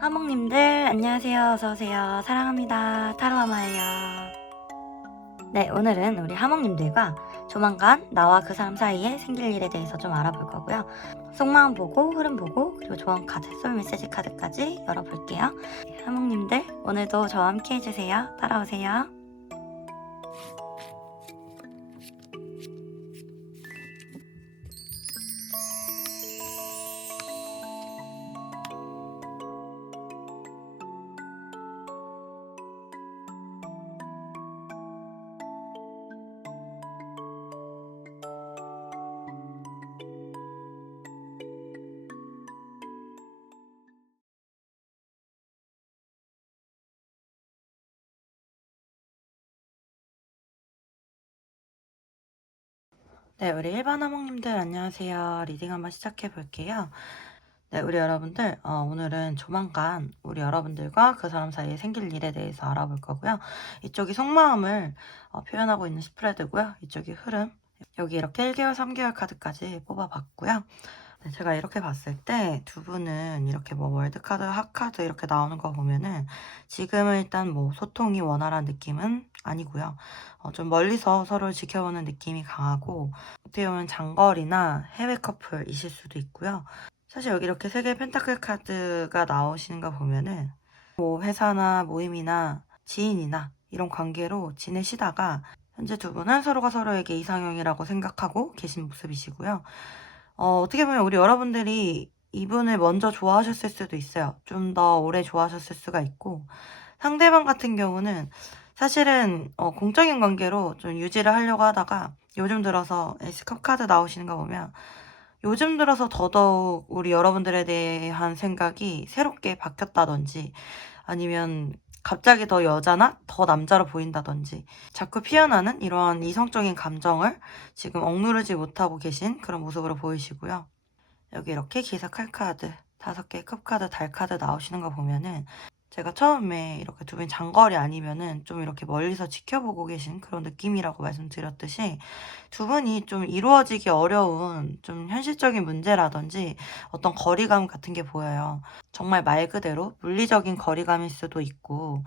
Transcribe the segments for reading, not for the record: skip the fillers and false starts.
하몽님들 안녕하세요. 어서오세요. 사랑합니다. 타로아마예요. 네, 오늘은 우리 하몽님들과 조만간 나와 그 사람 사이에 생길 일에 대해서 좀 알아볼 거고요. 속마음 보고 흐름 보고 그리고 조언 카드, 솔 메시지 카드까지 열어볼게요. 하몽님들 오늘도 저와 함께 해주세요. 따라오세요. 네, 우리 일반 하몽님들 안녕하세요. 리딩 한번 시작해 볼게요. 네, 우리 여러분들 오늘은 조만간 우리 여러분들과 그 사람 사이에 생길 일에 대해서 알아볼 거고요. 이쪽이 속마음을 표현하고 있는 스프레드고요. 이쪽이 흐름, 여기 이렇게 1개월, 3개월 카드까지 뽑아봤고요. 네, 제가 이렇게 봤을 때 두 분은 이렇게 뭐 월드카드, 핫카드 이렇게 나오는 거 보면은 지금은 일단 뭐 소통이 원활한 느낌은 아니고요. 좀 멀리서 서로를 지켜보는 느낌이 강하고 어떻게 보면 장거리나 해외 커플이실 수도 있고요. 사실 여기 이렇게 3개의 펜타클 카드가 나오시는 거 보면은 뭐 회사나 모임이나 지인이나 이런 관계로 지내시다가 현재 두 분은 서로가 서로에게 이상형이라고 생각하고 계신 모습이시고요. 어떻게 보면 우리 여러분들이 이분을 먼저 좋아하셨을 수도 있어요. 좀 더 오래 좋아하셨을 수가 있고, 상대방 같은 경우는 사실은 공적인 관계로 좀 유지를 하려고 하다가 요즘 들어서 S컵 카드 나오시는 거 보면 요즘 들어서 더더욱 우리 여러분들에 대한 생각이 새롭게 바뀌었다든지 아니면 갑자기 더 여자나 더 남자로 보인다든지 자꾸 피어나는 이러한 이성적인 감정을 지금 억누르지 못하고 계신 그런 모습으로 보이시고요. 여기 이렇게 기사 칼카드, 5개의 컵카드, 달카드 나오시는 거 보면은 제가 처음에 이렇게 두 분이 장거리 아니면은 좀 이렇게 멀리서 지켜보고 계신 그런 느낌이라고 말씀드렸듯이 두 분이 좀 이루어지기 어려운 좀 현실적인 문제라든지 어떤 거리감 같은 게 보여요. 정말 말 그대로 물리적인 거리감일 수도 있고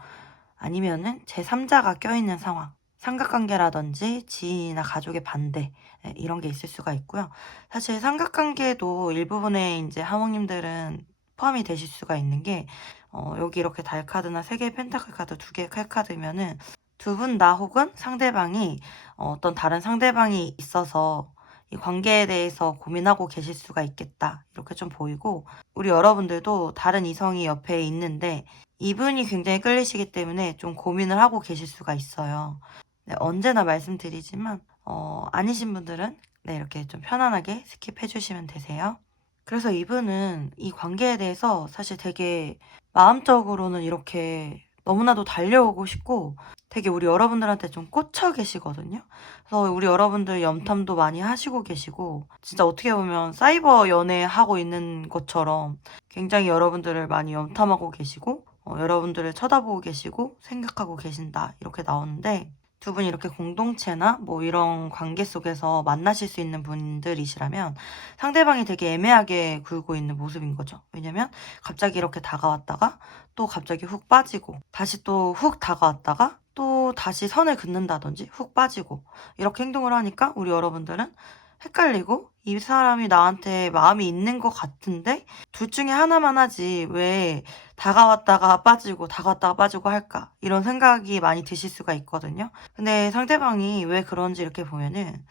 아니면은 제3자가 껴있는 상황. 삼각관계라든지 지인이나 가족의 반대 이런 게 있을 수가 있고요. 사실 삼각관계도 일부분의 이제 하모님들은 포함이 되실 수가 있는 게 여기 이렇게 달카드나 3개의 펜타클 카드, 2개의 칼카드면은 두 분 다 혹은 상대방이 어떤 다른 상대방이 있어서 이 관계에 대해서 고민하고 계실 수가 있겠다. 이렇게 좀 보이고 우리 여러분들도 다른 이성이 옆에 있는데 이분이 굉장히 끌리시기 때문에 좀 고민을 하고 계실 수가 있어요. 네, 언제나 말씀드리지만 아니신 분들은 네, 이렇게 좀 편안하게 스킵해 주시면 되세요. 그래서 이분은 이 관계에 대해서 사실 되게 마음적으로는 이렇게 너무나도 달려오고 싶고 되게 우리 여러분들한테 좀 꽂혀 계시거든요. 그래서 우리 여러분들 염탐도 많이 하시고 계시고 진짜 어떻게 보면 사이버 연애하고 있는 것처럼 굉장히 여러분들을 많이 염탐하고 계시고 여러분들을 쳐다보고 계시고 생각하고 계신다 이렇게 나오는데 두 분이 이렇게 공동체나 뭐 이런 관계 속에서 만나실 수 있는 분들이시라면 상대방이 되게 애매하게 굴고 있는 모습인 거죠. 왜냐면 갑자기 이렇게 다가왔다가 또 갑자기 훅 빠지고 다시 또 훅 다가왔다가 또 다시 선을 긋는다든지 훅 빠지고 이렇게 행동을 하니까 우리 여러분들은 헷갈리고 이 사람이 나한테 마음이 있는 것 같은데 둘 중에 하나만 하지 왜 다가왔다가 빠지고 다가왔다가 빠지고 할까 이런 생각이 많이 드실 수가 있거든요. 근데 상대방이 왜 그런지 이렇게 보면은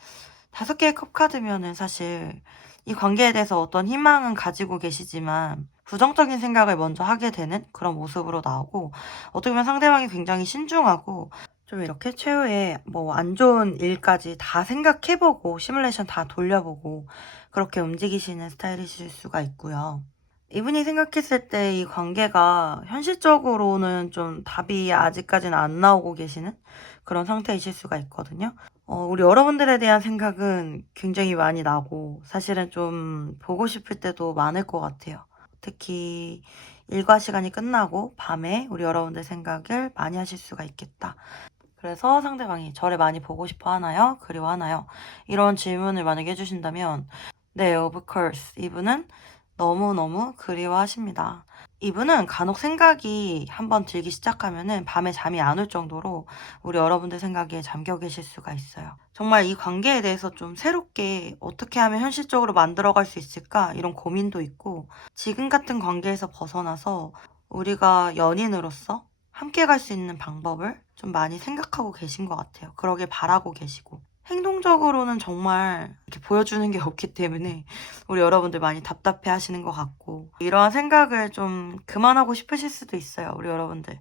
5개의 컵 카드면은 사실 이 관계에 대해서 어떤 희망은 가지고 계시지만 부정적인 생각을 먼저 하게 되는 그런 모습으로 나오고 어떻게 보면 상대방이 굉장히 신중하고 좀 이렇게 최후의 뭐 안 좋은 일까지 다 생각해보고 시뮬레이션 다 돌려보고 그렇게 움직이시는 스타일이실 수가 있고요. 이분이 생각했을 때 이 관계가 현실적으로는 좀 답이 아직까지는 안 나오고 계시는 그런 상태이실 수가 있거든요. 우리 여러분들에 대한 생각은 굉장히 많이 나고 사실은 좀 보고 싶을 때도 많을 것 같아요. 특히 일과 시간이 끝나고 밤에 우리 여러분들 생각을 많이 하실 수가 있겠다. 그래서 상대방이 저를 많이 보고 싶어 하나요? 그리워하나요? 이런 질문을 만약에 해주신다면 네, of course. 이분은 너무너무 그리워하십니다. 이분은 간혹 생각이 한번 들기 시작하면은 밤에 잠이 안 올 정도로 우리 여러분들 생각에 잠겨 계실 수가 있어요. 정말 이 관계에 대해서 좀 새롭게 어떻게 하면 현실적으로 만들어갈 수 있을까? 이런 고민도 있고, 지금 같은 관계에서 벗어나서 우리가 연인으로서 함께 갈 수 있는 방법을 좀 많이 생각하고 계신 것 같아요. 그러길 바라고 계시고. 행동적으로는 정말 이렇게 보여주는 게 없기 때문에 우리 여러분들 많이 답답해 하시는 것 같고, 이러한 생각을 좀 그만하고 싶으실 수도 있어요, 우리 여러분들.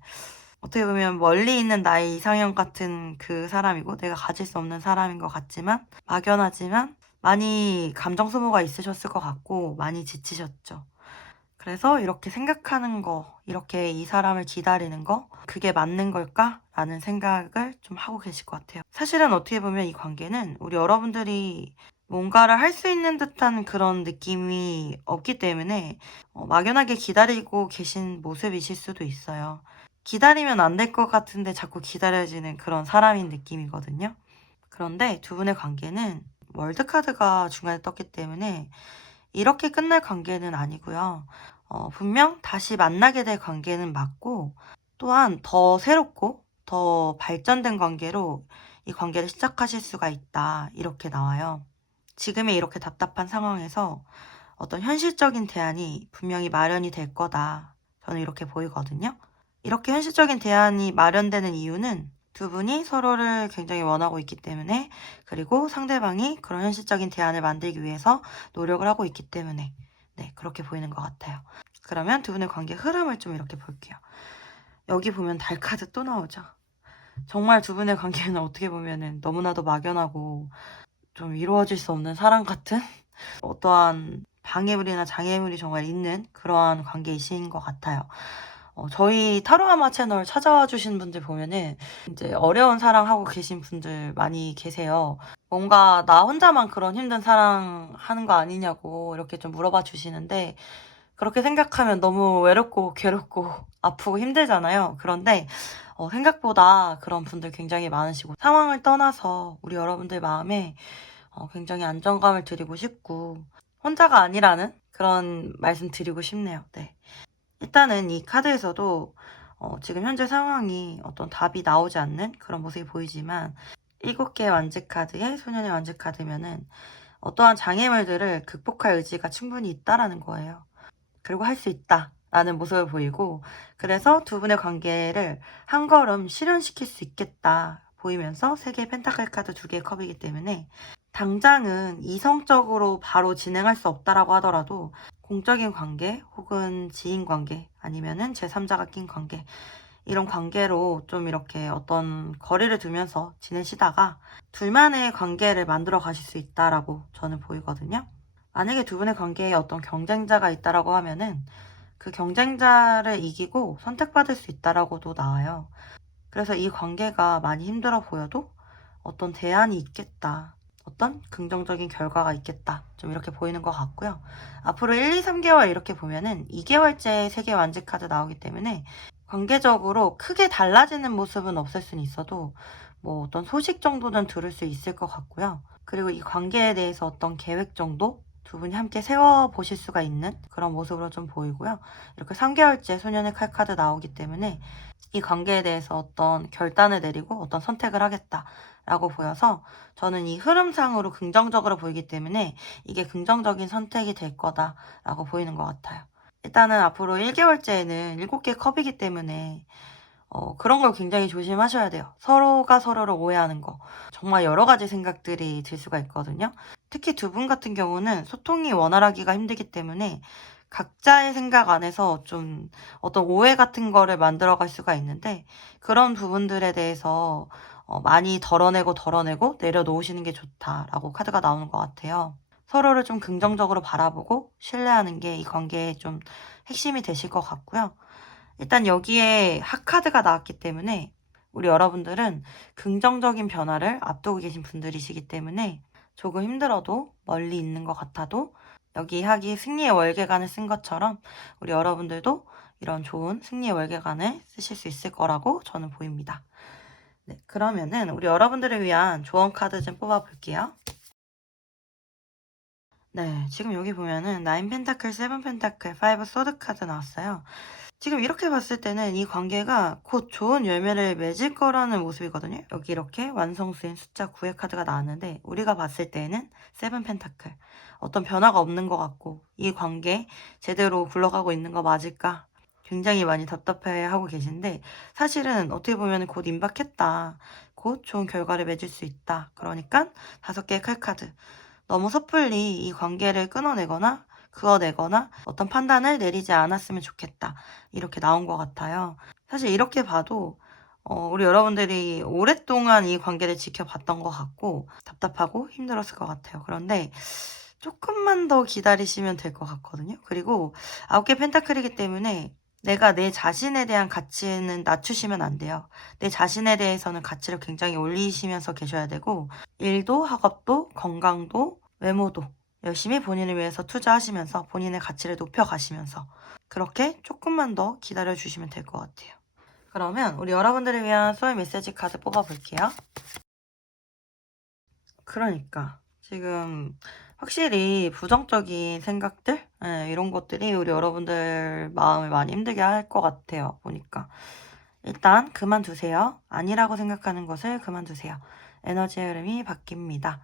어떻게 보면 멀리 있는 나의 이상형 같은 그 사람이고 내가 가질 수 없는 사람인 것 같지만, 막연하지만 많이 감정 소모가 있으셨을 것 같고 많이 지치셨죠. 그래서 이렇게 생각하는 거, 이렇게 이 사람을 기다리는 거, 그게 맞는 걸까? 라는 생각을 좀 하고 계실 것 같아요. 사실은 어떻게 보면 이 관계는 우리 여러분들이 뭔가를 할 수 있는 듯한 그런 느낌이 없기 때문에 막연하게 기다리고 계신 모습이실 수도 있어요. 기다리면 안 될 것 같은데 자꾸 기다려지는 그런 사람인 느낌이거든요. 그런데 두 분의 관계는 월드카드가 중간에 떴기 때문에 이렇게 끝날 관계는 아니고요. 분명 다시 만나게 될 관계는 맞고, 또한 더 새롭고 더 발전된 관계로 이 관계를 시작하실 수가 있다. 이렇게 나와요. 지금의 이렇게 답답한 상황에서 어떤 현실적인 대안이 분명히 마련이 될 거다. 저는 이렇게 보이거든요. 이렇게 현실적인 대안이 마련되는 이유는 두 분이 서로를 굉장히 원하고 있기 때문에, 그리고 상대방이 그런 현실적인 대안을 만들기 위해서 노력을 하고 있기 때문에, 네, 그렇게 보이는 것 같아요. 그러면 두 분의 관계 흐름을 좀 이렇게 볼게요. 여기 보면 달 카드 또 나오죠. 정말 두 분의 관계는 어떻게 보면은 너무나도 막연하고 좀 이루어질 수 없는 사랑 같은 어떠한 방해물이나 장애물이 정말 있는 그러한 관계이신 것 같아요. 저희 타로아마 채널 찾아와 주신 분들 보면은 이제 어려운 사랑하고 계신 분들 많이 계세요. 뭔가 나 혼자만 그런 힘든 사랑 하는 거 아니냐고 이렇게 좀 물어봐 주시는데, 그렇게 생각하면 너무 외롭고 괴롭고 아프고 힘들잖아요. 그런데 생각보다 그런 분들 굉장히 많으시고, 상황을 떠나서 우리 여러분들 마음에 굉장히 안정감을 드리고 싶고 혼자가 아니라는 그런 말씀 드리고 싶네요. 네. 일단은 이 카드에서도 지금 현재 상황이 어떤 답이 나오지 않는 그런 모습이 보이지만, 7개의 완즈 카드에 소년의 완즈 카드면은 어떠한 장애물들을 극복할 의지가 충분히 있다라는 거예요. 그리고 할 수 있다라는 모습을 보이고, 그래서 두 분의 관계를 한 걸음 실현시킬 수 있겠다 보이면서 3개의 펜타클 카드 2개의 컵이기 때문에, 당장은 이성적으로 바로 진행할 수 없다라고 하더라도 공적인 관계 혹은 지인 관계 아니면은 제3자가 낀 관계, 이런 관계로 좀 이렇게 어떤 거리를 두면서 지내시다가 둘만의 관계를 만들어 가실 수 있다라고 저는 보이거든요. 만약에 두 분의 관계에 어떤 경쟁자가 있다라고 하면은 그 경쟁자를 이기고 선택받을 수 있다라고도 나와요. 그래서 이 관계가 많이 힘들어 보여도 어떤 대안이 있겠다, 어떤 긍정적인 결과가 있겠다, 좀 이렇게 보이는 것 같고요. 앞으로 1, 2, 3개월 이렇게 보면은 2개월째 3개 완즈 카드 나오기 때문에 관계적으로 크게 달라지는 모습은 없을 수는 있어도 뭐 어떤 소식 정도는 들을 수 있을 것 같고요. 그리고 이 관계에 대해서 어떤 계획 정도 두 분이 함께 세워보실 수가 있는 그런 모습으로 좀 보이고요. 이렇게 3개월째 소년의 칼 카드 나오기 때문에 이 관계에 대해서 어떤 결단을 내리고 어떤 선택을 하겠다라고 보여서, 저는 이 흐름상으로 긍정적으로 보이기 때문에 이게 긍정적인 선택이 될 거다라고 보이는 것 같아요. 일단은 앞으로 1개월째에는 7개 컵이기 때문에 그런 걸 굉장히 조심하셔야 돼요. 서로가 서로를 오해하는 거. 정말 여러 가지 생각들이 들 수가 있거든요. 특히 두 분 같은 경우는 소통이 원활하기가 힘들기 때문에 각자의 생각 안에서 좀 어떤 오해 같은 거를 만들어갈 수가 있는데, 그런 부분들에 대해서 많이 덜어내고 내려놓으시는 게 좋다라고 카드가 나오는 것 같아요. 서로를 좀 긍정적으로 바라보고 신뢰하는 게 이 관계의 좀 핵심이 되실 것 같고요. 일단 여기에 핫카드가 나왔기 때문에 우리 여러분들은 긍정적인 변화를 앞두고 계신 분들이시기 때문에, 조금 힘들어도 멀리 있는 것 같아도 여기 하기 승리의 월계관을 쓴 것처럼 우리 여러분들도 이런 좋은 승리의 월계관을 쓰실 수 있을 거라고 저는 보입니다. 네, 그러면은 우리 여러분들을 위한 조언 카드 좀 뽑아 볼게요. 네. 지금 여기 보면은 9 펜타클, 7 펜타클, 5 소드 카드 나왔어요. 지금 이렇게 봤을 때는 이 관계가 곧 좋은 열매를 맺을 거라는 모습이거든요. 여기 이렇게 완성수인 숫자 9의 카드가 나왔는데 우리가 봤을 때는 7 펜타클. 어떤 변화가 없는 것 같고 이 관계 제대로 굴러가고 있는 거 맞을까? 굉장히 많이 답답해하고 계신데 사실은 어떻게 보면 곧 임박했다. 곧 좋은 결과를 맺을 수 있다. 그러니까 5개의 칼카드. 너무 섣불리 이 관계를 끊어내거나 그어내거나 어떤 판단을 내리지 않았으면 좋겠다. 이렇게 나온 것 같아요. 사실 이렇게 봐도 우리 여러분들이 오랫동안 이 관계를 지켜봤던 것 같고 답답하고 힘들었을 것 같아요. 그런데 조금만 더 기다리시면 될 것 같거든요. 그리고 9개 펜타클이기 때문에 내가 내 자신에 대한 가치는 낮추시면 안 돼요. 내 자신에 대해서는 가치를 굉장히 올리시면서 계셔야 되고 일도 학업도 건강도 외모도 열심히 본인을 위해서 투자하시면서 본인의 가치를 높여가시면서 그렇게 조금만 더 기다려주시면 될 것 같아요. 그러면 우리 여러분들을 위한 소울 메시지 카드 뽑아볼게요. 그러니까 지금 확실히 부정적인 생각들 이런 것들이 우리 여러분들 마음을 많이 힘들게 할 것 같아요. 보니까 일단 그만두세요. 아니라고 생각하는 것을 그만두세요. 에너지의 흐름이 바뀝니다.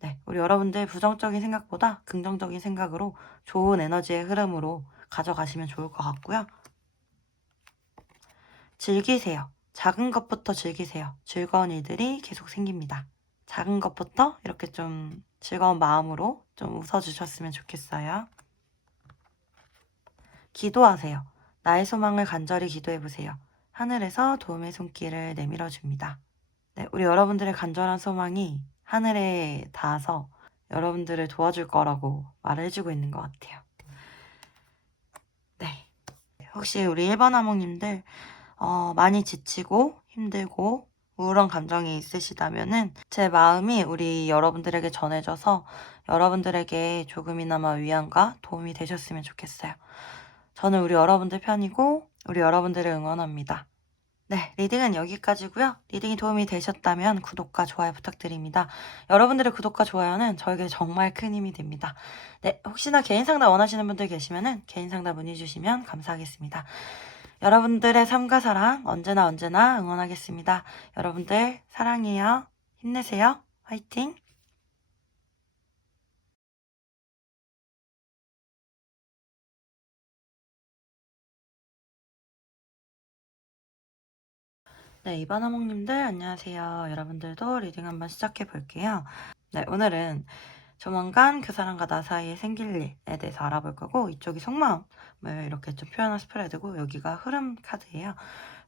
네, 우리 여러분들 부정적인 생각보다 긍정적인 생각으로 좋은 에너지의 흐름으로 가져가시면 좋을 것 같고요. 즐기세요. 작은 것부터 즐기세요. 즐거운 일들이 계속 생깁니다. 작은 것부터 이렇게 좀 즐거운 마음으로 좀 웃어주셨으면 좋겠어요. 기도하세요. 나의 소망을 간절히 기도해보세요. 하늘에서 도움의 손길을 내밀어 줍니다. 네, 우리 여러분들의 간절한 소망이 하늘에 닿아서 여러분들을 도와줄 거라고 말을 해주고 있는 것 같아요. 네. 혹시 우리 1번 화목님들 많이 지치고 힘들고 우울한 감정이 있으시다면은 제 마음이 우리 여러분들에게 전해져서 여러분들에게 조금이나마 위안과 도움이 되셨으면 좋겠어요. 저는 우리 여러분들 편이고 우리 여러분들을 응원합니다. 네, 리딩은 여기까지고요. 리딩이 도움이 되셨다면 구독과 좋아요 부탁드립니다. 여러분들의 구독과 좋아요는 저에게 정말 큰 힘이 됩니다. 네, 혹시나 개인 상담 원하시는 분들 계시면은 개인 상담 문의 주시면 감사하겠습니다. 여러분들의 삶과 사랑 언제나 응원하겠습니다. 여러분들 사랑해요. 힘내세요. 화이팅! 네, 이반 화목님들 안녕하세요. 여러분들도 리딩 한번 시작해 볼게요. 네, 오늘은 조만간 그 사람과 나 사이에 생길 일에 대해서 알아볼 거고 이쪽이 속마음을 이렇게 좀 표현한 스프레드고 여기가 흐름 카드예요.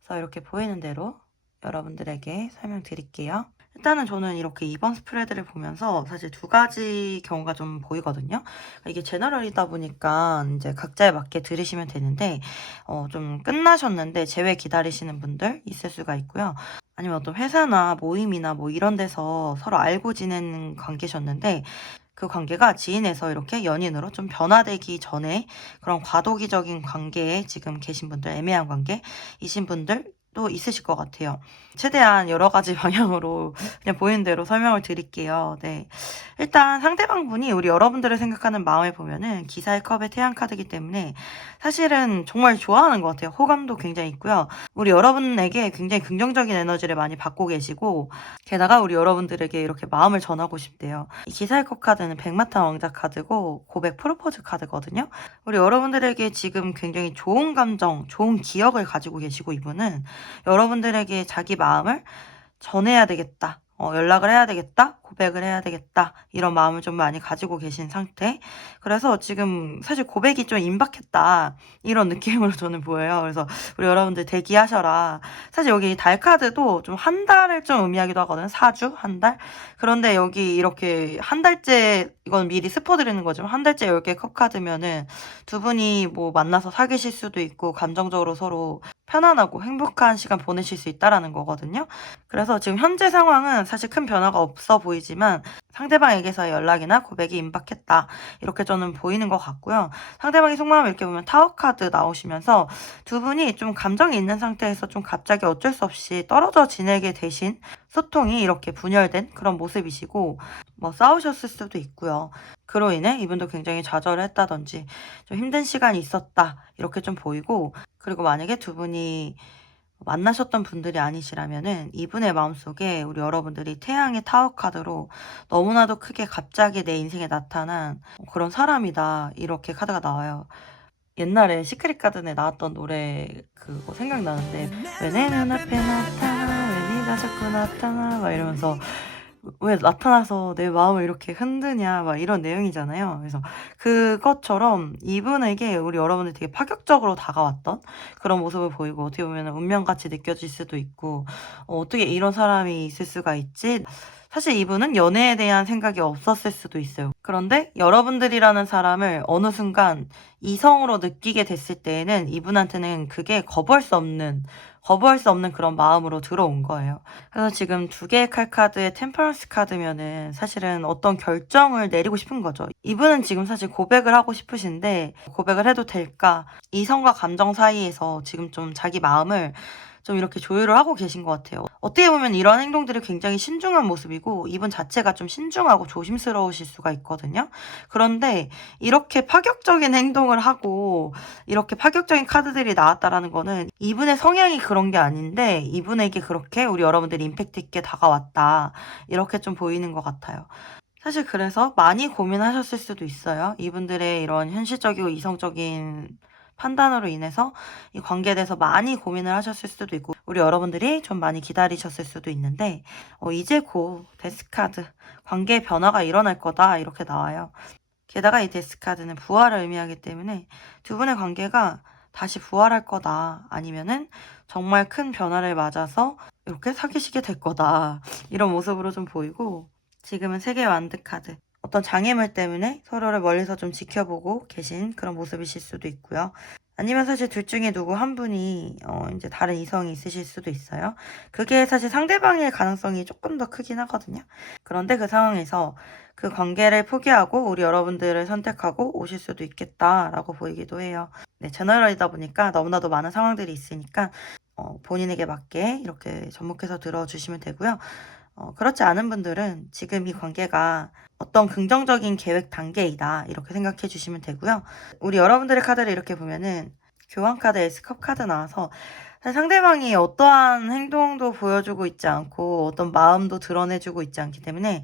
그래서 이렇게 보이는 대로 여러분들에게 설명드릴게요. 일단은 저는 이렇게 2번 스프레드를 보면서 사실 두 가지 경우가 좀 보이거든요. 이게 제너럴이다 보니까 이제 각자에 맞게 들으시면 되는데 좀 끝나셨는데 재회 기다리시는 분들 있을 수가 있고요. 아니면 어떤 회사나 모임이나 뭐 이런 데서 서로 알고 지내는 관계셨는데 그 관계가 지인에서 이렇게 연인으로 좀 변화되기 전에 그런 과도기적인 관계에 지금 계신 분들, 애매한 관계이신 분들도 있으실 것 같아요. 최대한 여러 가지 방향으로 그냥 보이는 대로 설명을 드릴게요. 네. 일단 상대방 분이 우리 여러분들을 생각하는 마음을 보면은 기사의 컵의 태양 카드이기 때문에 사실은 정말 좋아하는 것 같아요. 호감도 굉장히 있고요. 우리 여러분에게 굉장히 긍정적인 에너지를 많이 받고 계시고 게다가 우리 여러분들에게 이렇게 마음을 전하고 싶대요. 이 기사의 컵 카드는 백마탄 왕자 카드고 고백 프로포즈 카드거든요. 우리 여러분들에게 지금 굉장히 좋은 감정, 좋은 기억을 가지고 계시고 이분은 여러분들에게 자기 마음을 전해야 되겠다. 연락을 해야 되겠다. 고백을 해야 되겠다. 이런 마음을 좀 많이 가지고 계신 상태. 그래서 지금 사실 고백이 좀 임박했다. 이런 느낌으로 저는 보여요. 그래서 우리 여러분들 대기하셔라. 사실 여기 달 카드도 좀 한 달을 좀 의미하기도 하거든요. 4주? 한 달? 그런데 여기 이렇게 한 달째, 이건 미리 스포 드리는 거지만 한 달째 10개 컵 카드면은 두 분이 뭐 만나서 사귀실 수도 있고 감정적으로 서로 편안하고 행복한 시간 보내실 수 있다라는 거거든요. 그래서 지금 현재 상황은 사실 큰 변화가 없어 보이지만 상대방에게서의 연락이나 고백이 임박했다. 이렇게 저는 보이는 것 같고요. 상대방의 속마음을 이렇게 보면 타워 카드 나오시면서 두 분이 좀 감정이 있는 상태에서 좀 갑자기 어쩔 수 없이 떨어져 지내게 되신 소통이 이렇게 분열된 그런 모습이시고, 뭐 싸우셨을 수도 있고요. 그로 인해 이분도 굉장히 좌절을 했다든지 좀 힘든 시간이 있었다. 이렇게 좀 보이고, 그리고 만약에 두 분이 만나셨던 분들이 아니시라면은 이분의 마음속에 우리 여러분들이 태양의 타워 카드로 너무나도 크게 갑자기 내 인생에 나타난 그런 사람이다. 이렇게 카드가 나와요. 옛날에 시크릿 가든에 나왔던 노래 그거 생각나는데, 왜 내 눈앞에 나타나, 왜 네가 자꾸 나타나, 막 이러면서 왜 나타나서 내 마음을 이렇게 흔드냐, 막 이런 내용이잖아요. 그래서 그것처럼 이분에게 우리 여러분들이 되게 파격적으로 다가왔던 그런 모습을 보이고, 어떻게 보면 운명같이 느껴질 수도 있고, 어떻게 이런 사람이 있을 수가 있지? 사실 이분은 연애에 대한 생각이 없었을 수도 있어요. 그런데 여러분들이라는 사람을 어느 순간 이성으로 느끼게 됐을 때에는 이분한테는 그게 거부할 수 없는 그런 마음으로 들어온 거예요. 그래서 지금 두 개의 칼 카드의 템퍼런스 카드면은 사실은 어떤 결정을 내리고 싶은 거죠. 이분은 지금 사실 고백을 하고 싶으신데, 고백을 해도 될까? 이성과 감정 사이에서 지금 좀 자기 마음을 좀 이렇게 조율을 하고 계신 것 같아요. 어떻게 보면 이런 행동들이 굉장히 신중한 모습이고, 이분 자체가 좀 신중하고 조심스러우실 수가 있거든요. 그런데 이렇게 파격적인 행동을 하고 이렇게 파격적인 카드들이 나왔다라는 거는 이분의 성향이 그런 게 아닌데 이분에게 그렇게 우리 여러분들이 임팩트 있게 다가왔다. 이렇게 좀 보이는 것 같아요. 사실 그래서 많이 고민하셨을 수도 있어요. 이분들의 이런 현실적이고 이성적인 판단으로 인해서 이 관계에 대해서 많이 고민을 하셨을 수도 있고, 우리 여러분들이 좀 많이 기다리셨을 수도 있는데, 이제 곧 데스카드 관계의 변화가 일어날 거다 이렇게 나와요. 게다가 이 데스카드는 부활을 의미하기 때문에 두 분의 관계가 다시 부활할 거다, 아니면은 정말 큰 변화를 맞아서 이렇게 사귀시게 될 거다, 이런 모습으로 좀 보이고, 지금은 세계의 완드 카드, 어떤 장애물 때문에 서로를 멀리서 좀 지켜보고 계신 그런 모습이실 수도 있고요. 아니면 사실 둘 중에 누구 한 분이 이제 다른 이성이 있으실 수도 있어요. 그게 사실 상대방일 가능성이 조금 더 크긴 하거든요. 그런데 그 상황에서 그 관계를 포기하고 우리 여러분들을 선택하고 오실 수도 있겠다라고 보이기도 해요. 네, 제너럴이다 보니까 너무나도 많은 상황들이 있으니까 본인에게 맞게 이렇게 접목해서 들어주시면 되고요. 그렇지 않은 분들은 지금 이 관계가 어떤 긍정적인 계획 단계이다, 이렇게 생각해 주시면 되고요. 우리 여러분들의 카드를 이렇게 보면은 교환 카드, S컵 카드 나와서 상대방이 어떠한 행동도 보여주고 있지 않고 어떤 마음도 드러내주고 있지 않기 때문에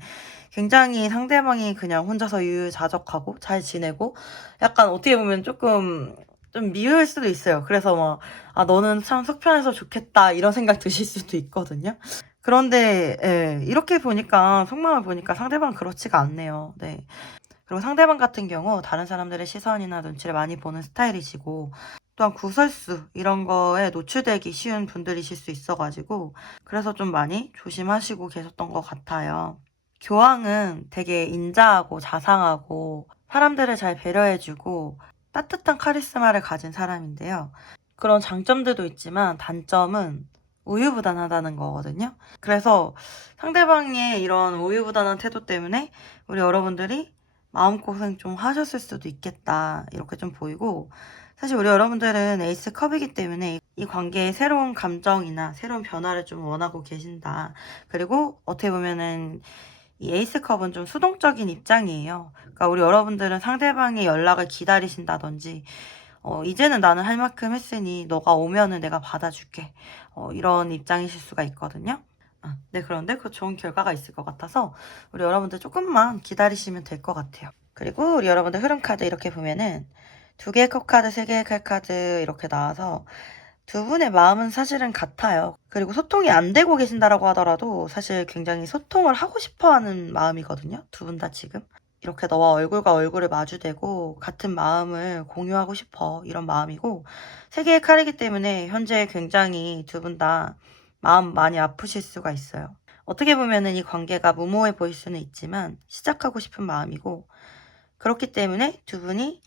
굉장히 상대방이 그냥 혼자서 유유자적하고 잘 지내고, 약간 어떻게 보면 조금 좀 미울 수도 있어요. 그래서 막, 아, 너는 참 속편해서 좋겠다, 이런 생각 드실 수도 있거든요. 그런데 예, 이렇게 보니까 속마음을 보니까 상대방은 그렇지가 않네요. 네. 그리고 상대방 같은 경우 다른 사람들의 시선이나 눈치를 많이 보는 스타일이시고, 또한 구설수 이런 거에 노출되기 쉬운 분들이실 수 있어가지고, 그래서 좀 많이 조심하시고 계셨던 것 같아요. 교황은 되게 인자하고 자상하고 사람들을 잘 배려해주고 따뜻한 카리스마를 가진 사람인데요. 그런 장점들도 있지만 단점은 우유부단하다는 거거든요. 그래서 상대방의 이런 우유부단한 태도 때문에 우리 여러분들이 마음고생 좀 하셨을 수도 있겠다, 이렇게 좀 보이고, 사실 우리 여러분들은 에이스 컵이기 때문에 이 관계에 새로운 감정이나 새로운 변화를 좀 원하고 계신다. 그리고 어떻게 보면은 이 에이스컵은 좀 수동적인 입장이에요. 그러니까 우리 여러분들은 상대방의 연락을 기다리신다든지, 이제는 나는 할 만큼 했으니 너가 오면은 내가 받아줄게, 이런 입장이실 수가 있거든요. 네, 그런데 그 좋은 결과가 있을 것 같아서 우리 여러분들 조금만 기다리시면 될 것 같아요. 그리고 우리 여러분들 흐름 카드 이렇게 보면은 두 개의 컵 카드, 세 개의 칼 카드 이렇게 나와서 두 분의 마음은 사실은 같아요. 그리고 소통이 안 되고 계신다라고 하더라도 사실 굉장히 소통을 하고 싶어 하는 마음이거든요. 두 분 다 지금. 이렇게 너와 얼굴과 얼굴을 마주대고 같은 마음을 공유하고 싶어, 이런 마음이고, 세 개의 칼이기 때문에 현재 굉장히 두 분 다 마음 많이 아프실 수가 있어요. 어떻게 보면은 이 관계가 무모해 보일 수는 있지만 시작하고 싶은 마음이고, 그렇기 때문에 두 분이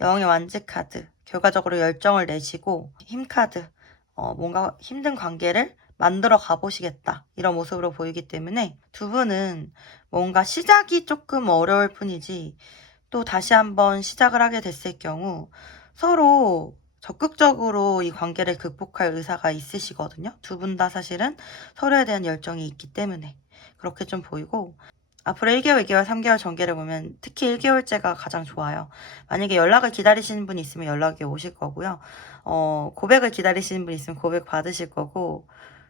여왕의 완즈 카드, 결과적으로 열정을 내시고 힘 카드, 뭔가 힘든 관계를 만들어 가보시겠다 이런 모습으로 보이기 때문에 두 분은 뭔가 시작이 조금 어려울 뿐이지 또 다시 한번 시작을 하게 됐을 경우 서로 적극적으로 이 관계를 극복할 의사가 있으시거든요. 두 분 다 사실은 서로에 대한 열정이 있기 때문에 그렇게 좀 보이고 앞으로 1개월, 2개월, 3개월 전개를 보면 특히 1개월째가 가장 좋아요. 만약에 연락을 기다리시는 분이 있으면 연락이 오실 거고요. 고백을 기다리시는 분이 있으면 고백 받으실 거고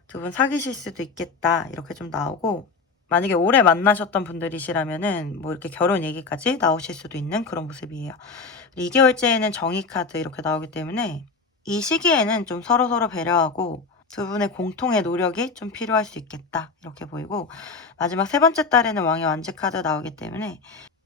두 분 사귀실 수도 있겠다 이렇게 좀 나오고 만약에 오래 만나셨던 분들이시라면은 뭐 이렇게 결혼 얘기까지 나오실 수도 있는 그런 모습이에요. 2개월째에는 정의 카드 이렇게 나오기 때문에 이 시기에는 좀 서로서로 배려하고 두 분의 공통의 노력이 좀 필요할 수 있겠다 이렇게 보이고 마지막 세 번째 달에는 왕의 완지 카드 나오기 때문에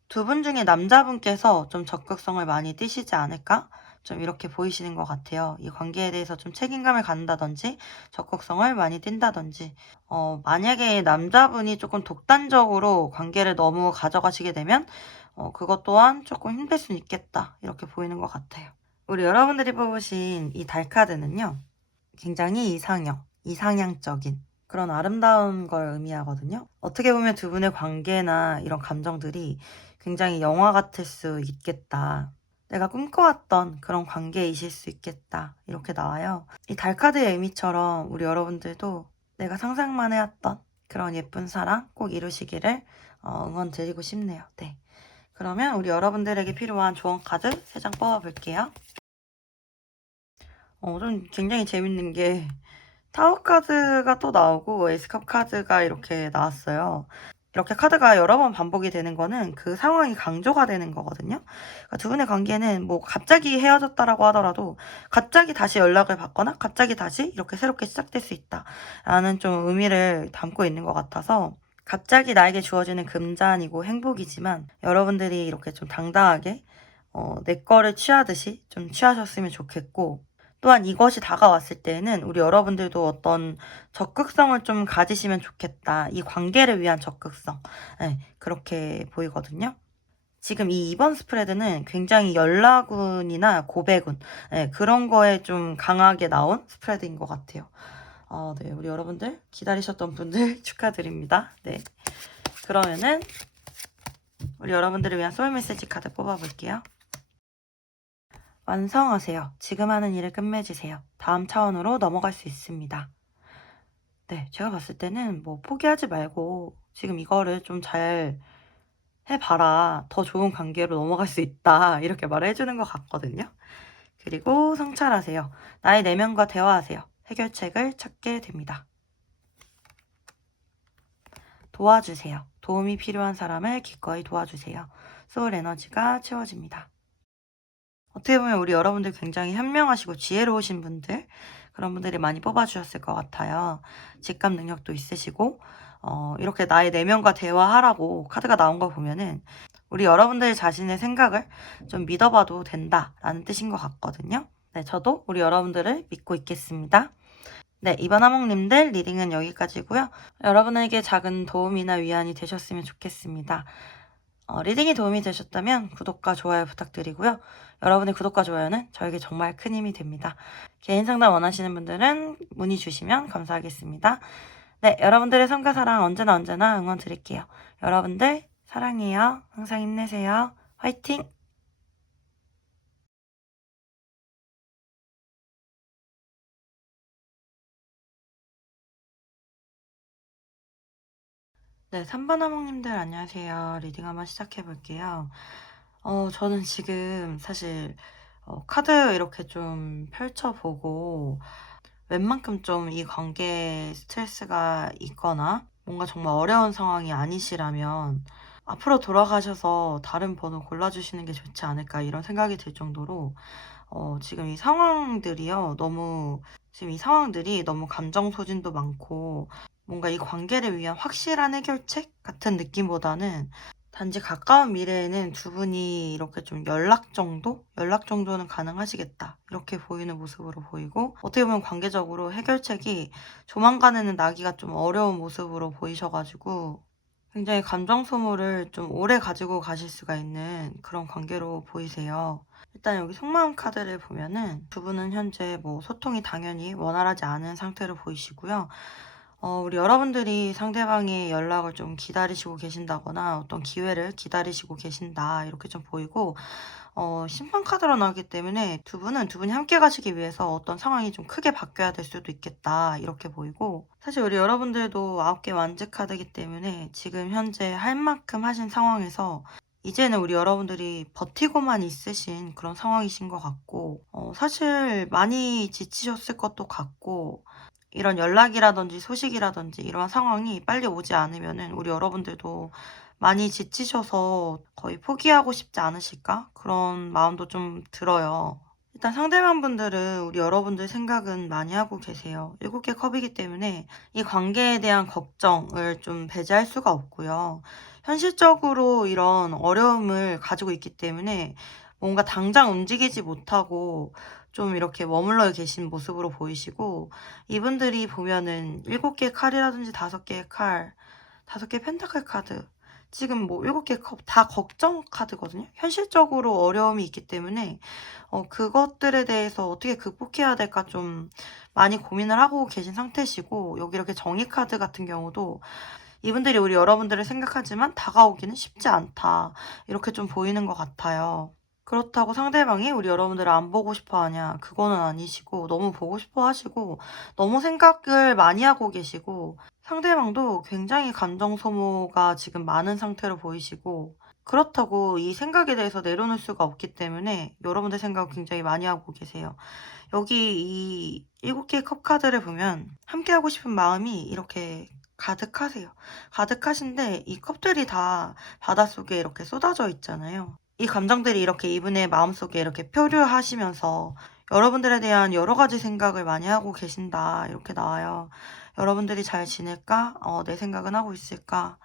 두 분 중에 남자분께서 좀 적극성을 많이 띠시지 않을까? 좀 이렇게 보이시는 것 같아요. 이 관계에 대해서 좀 책임감을 갖는다든지 적극성을 많이 띈다든지 만약에 남자분이 조금 독단적으로 관계를 너무 가져가시게 되면 그것 또한 조금 힘들 수는 있겠다 이렇게 보이는 것 같아요. 우리 여러분들이 뽑으신 이 달 카드는요. 굉장히 이상향적인 그런 아름다운 걸 의미하거든요. 어떻게 보면 두 분의 관계나 이런 감정들이 굉장히 영화 같을 수 있겠다. 내가 꿈꿔왔던 그런 관계이실 수 있겠다. 이렇게 나와요. 이 달카드의 의미처럼 우리 여러분들도 내가 상상만 해왔던 그런 예쁜 사랑 꼭 이루시기를 응원 드리고 싶네요. 네. 그러면 우리 여러분들에게 필요한 조언 카드 3장 뽑아볼게요. 좀 굉장히 재밌는 게 타워 카드가 또 나오고 에이스컵 카드가 이렇게 나왔어요. 이렇게 카드가 여러 번 반복이 되는 거는 그 상황이 강조가 되는 거거든요. 그러니까 두 분의 관계는 뭐 갑자기 헤어졌다라고 하더라도 갑자기 다시 연락을 받거나 갑자기 다시 이렇게 새롭게 시작될 수 있다라는 좀 의미를 담고 있는 것 같아서 갑자기 나에게 주어지는 금잔이고 행복이지만 여러분들이 이렇게 좀 당당하게 내 거를 취하듯이 좀 취하셨으면 좋겠고 또한 이것이 다가왔을 때에는 우리 여러분들도 어떤 적극성을 좀 가지시면 좋겠다. 이 관계를 위한 적극성. 네, 그렇게 보이거든요. 지금 이 2번 스프레드는 굉장히 연락운이나 고백운 네, 그런 거에 좀 강하게 나온 스프레드인 것 같아요. 네, 우리 여러분들 기다리셨던 분들 축하드립니다. 네, 그러면은 우리 여러분들을 위한 소울 메시지 카드 뽑아볼게요. 완성하세요. 지금 하는 일을 끝맺으세요. 다음 차원으로 넘어갈 수 있습니다. 네, 제가 봤을 때는 뭐 포기하지 말고 지금 이거를 좀 잘 해봐라. 더 좋은 관계로 넘어갈 수 있다. 이렇게 말을 해주는 것 같거든요. 그리고 성찰하세요. 나의 내면과 대화하세요. 해결책을 찾게 됩니다. 도와주세요. 도움이 필요한 사람을 기꺼이 도와주세요. 소울 에너지가 채워집니다. 어떻게 보면 우리 여러분들 굉장히 현명하시고 지혜로우신 분들 그런 분들이 많이 뽑아주셨을 것 같아요. 직감 능력도 있으시고 이렇게 나의 내면과 대화하라고 카드가 나온 거 보면은 우리 여러분들 자신의 생각을 좀 믿어봐도 된다라는 뜻인 것 같거든요. 네, 저도 우리 여러분들을 믿고 있겠습니다. 네, 이번 화목님들 리딩은 여기까지고요. 여러분에게 작은 도움이나 위안이 되셨으면 좋겠습니다. 리딩이 도움이 되셨다면 구독과 좋아요 부탁드리고요. 여러분의 구독과 좋아요는 저에게 정말 큰 힘이 됩니다. 개인 상담 원하시는 분들은 문의 주시면 감사하겠습니다. 네, 여러분들의 성과 사랑 언제나 응원 드릴게요. 여러분들 사랑해요. 항상 힘내세요. 화이팅! 네, 3번 화목님들 안녕하세요. 리딩 한번 시작해 볼게요. 저는 지금 사실 카드 이렇게 좀 펼쳐보고 웬만큼 좀 이 관계에 스트레스가 있거나 뭔가 정말 어려운 상황이 아니시라면 앞으로 돌아가셔서 다른 번호 골라주시는 게 좋지 않을까 이런 생각이 들 정도로 지금 이 상황들이요. 지금 이 상황들이 너무 감정 소진도 많고 뭔가 이 관계를 위한 확실한 해결책 같은 느낌보다는 단지 가까운 미래에는 두 분이 이렇게 좀 연락 정도는 가능하시겠다. 이렇게 보이는 모습으로 보이고, 어떻게 보면 관계적으로 해결책이 조만간에는 나기가 좀 어려운 모습으로 보이셔가지고, 굉장히 감정 소모를 좀 오래 가지고 가실 수가 있는 그런 관계로 보이세요. 일단 여기 속마음 카드를 보면은 두 분은 현재 뭐 소통이 당연히 원활하지 않은 상태로 보이시고요. 우리 여러분들이 상대방의 연락을 좀 기다리시고 계신다거나 어떤 기회를 기다리시고 계신다 이렇게 좀 보이고, 심판 카드로 나오기 때문에 두 분이 함께 가시기 위해서 어떤 상황이 좀 크게 바뀌어야 될 수도 있겠다 이렇게 보이고, 사실 우리 여러분들도 9개 완즈 카드이기 때문에 지금 현재 할 만큼 하신 상황에서 이제는 우리 여러분들이 버티고만 있으신 그런 상황이신 것 같고, 사실 많이 지치셨을 것도 같고, 이런 연락이라든지 소식이라든지 이런 상황이 빨리 오지 않으면은 우리 여러분들도 많이 지치셔서 거의 포기하고 싶지 않으실까? 그런 마음도 좀 들어요. 일단 상대방분들은 우리 여러분들 생각은 많이 하고 계세요. 7개 컵이기 때문에 이 관계에 대한 걱정을 좀 배제할 수가 없고요. 현실적으로 이런 어려움을 가지고 있기 때문에 뭔가 당장 움직이지 못하고 좀 이렇게 머물러 계신 모습으로 보이시고, 이분들이 보면은 7개 칼이라든지 5개의 칼, 5개 펜타클 카드, 지금 뭐 7개 컵 다 걱정 카드거든요. 현실적으로 어려움이 있기 때문에 그것들에 대해서 어떻게 극복해야 될까 좀 많이 고민을 하고 계신 상태시고, 여기 이렇게 정의 카드 같은 경우도 이분들이 우리 여러분들을 생각하지만 다가오기는 쉽지 않다, 이렇게 좀 보이는 것 같아요. 그렇다고 상대방이 우리 여러분들을 안 보고 싶어 하냐? 그거는 아니시고, 너무 보고 싶어 하시고, 너무 생각을 많이 하고 계시고, 상대방도 굉장히 감정 소모가 지금 많은 상태로 보이시고, 그렇다고 이 생각에 대해서 내려놓을 수가 없기 때문에 여러분들 생각을 굉장히 많이 하고 계세요. 여기 이 7개의 컵 카드를 보면 함께 하고 싶은 마음이 이렇게 가득하세요. 가득하신데 이 컵들이 다 바닷속에 이렇게 쏟아져 있잖아요. 이 감정들이 이렇게 이분의 마음속에 이렇게 표류하시면서 여러분들에 대한 여러 가지 생각을 많이 하고 계신다 이렇게 나와요. 여러분들이 잘 지낼까? 내 생각은 하고 있을까?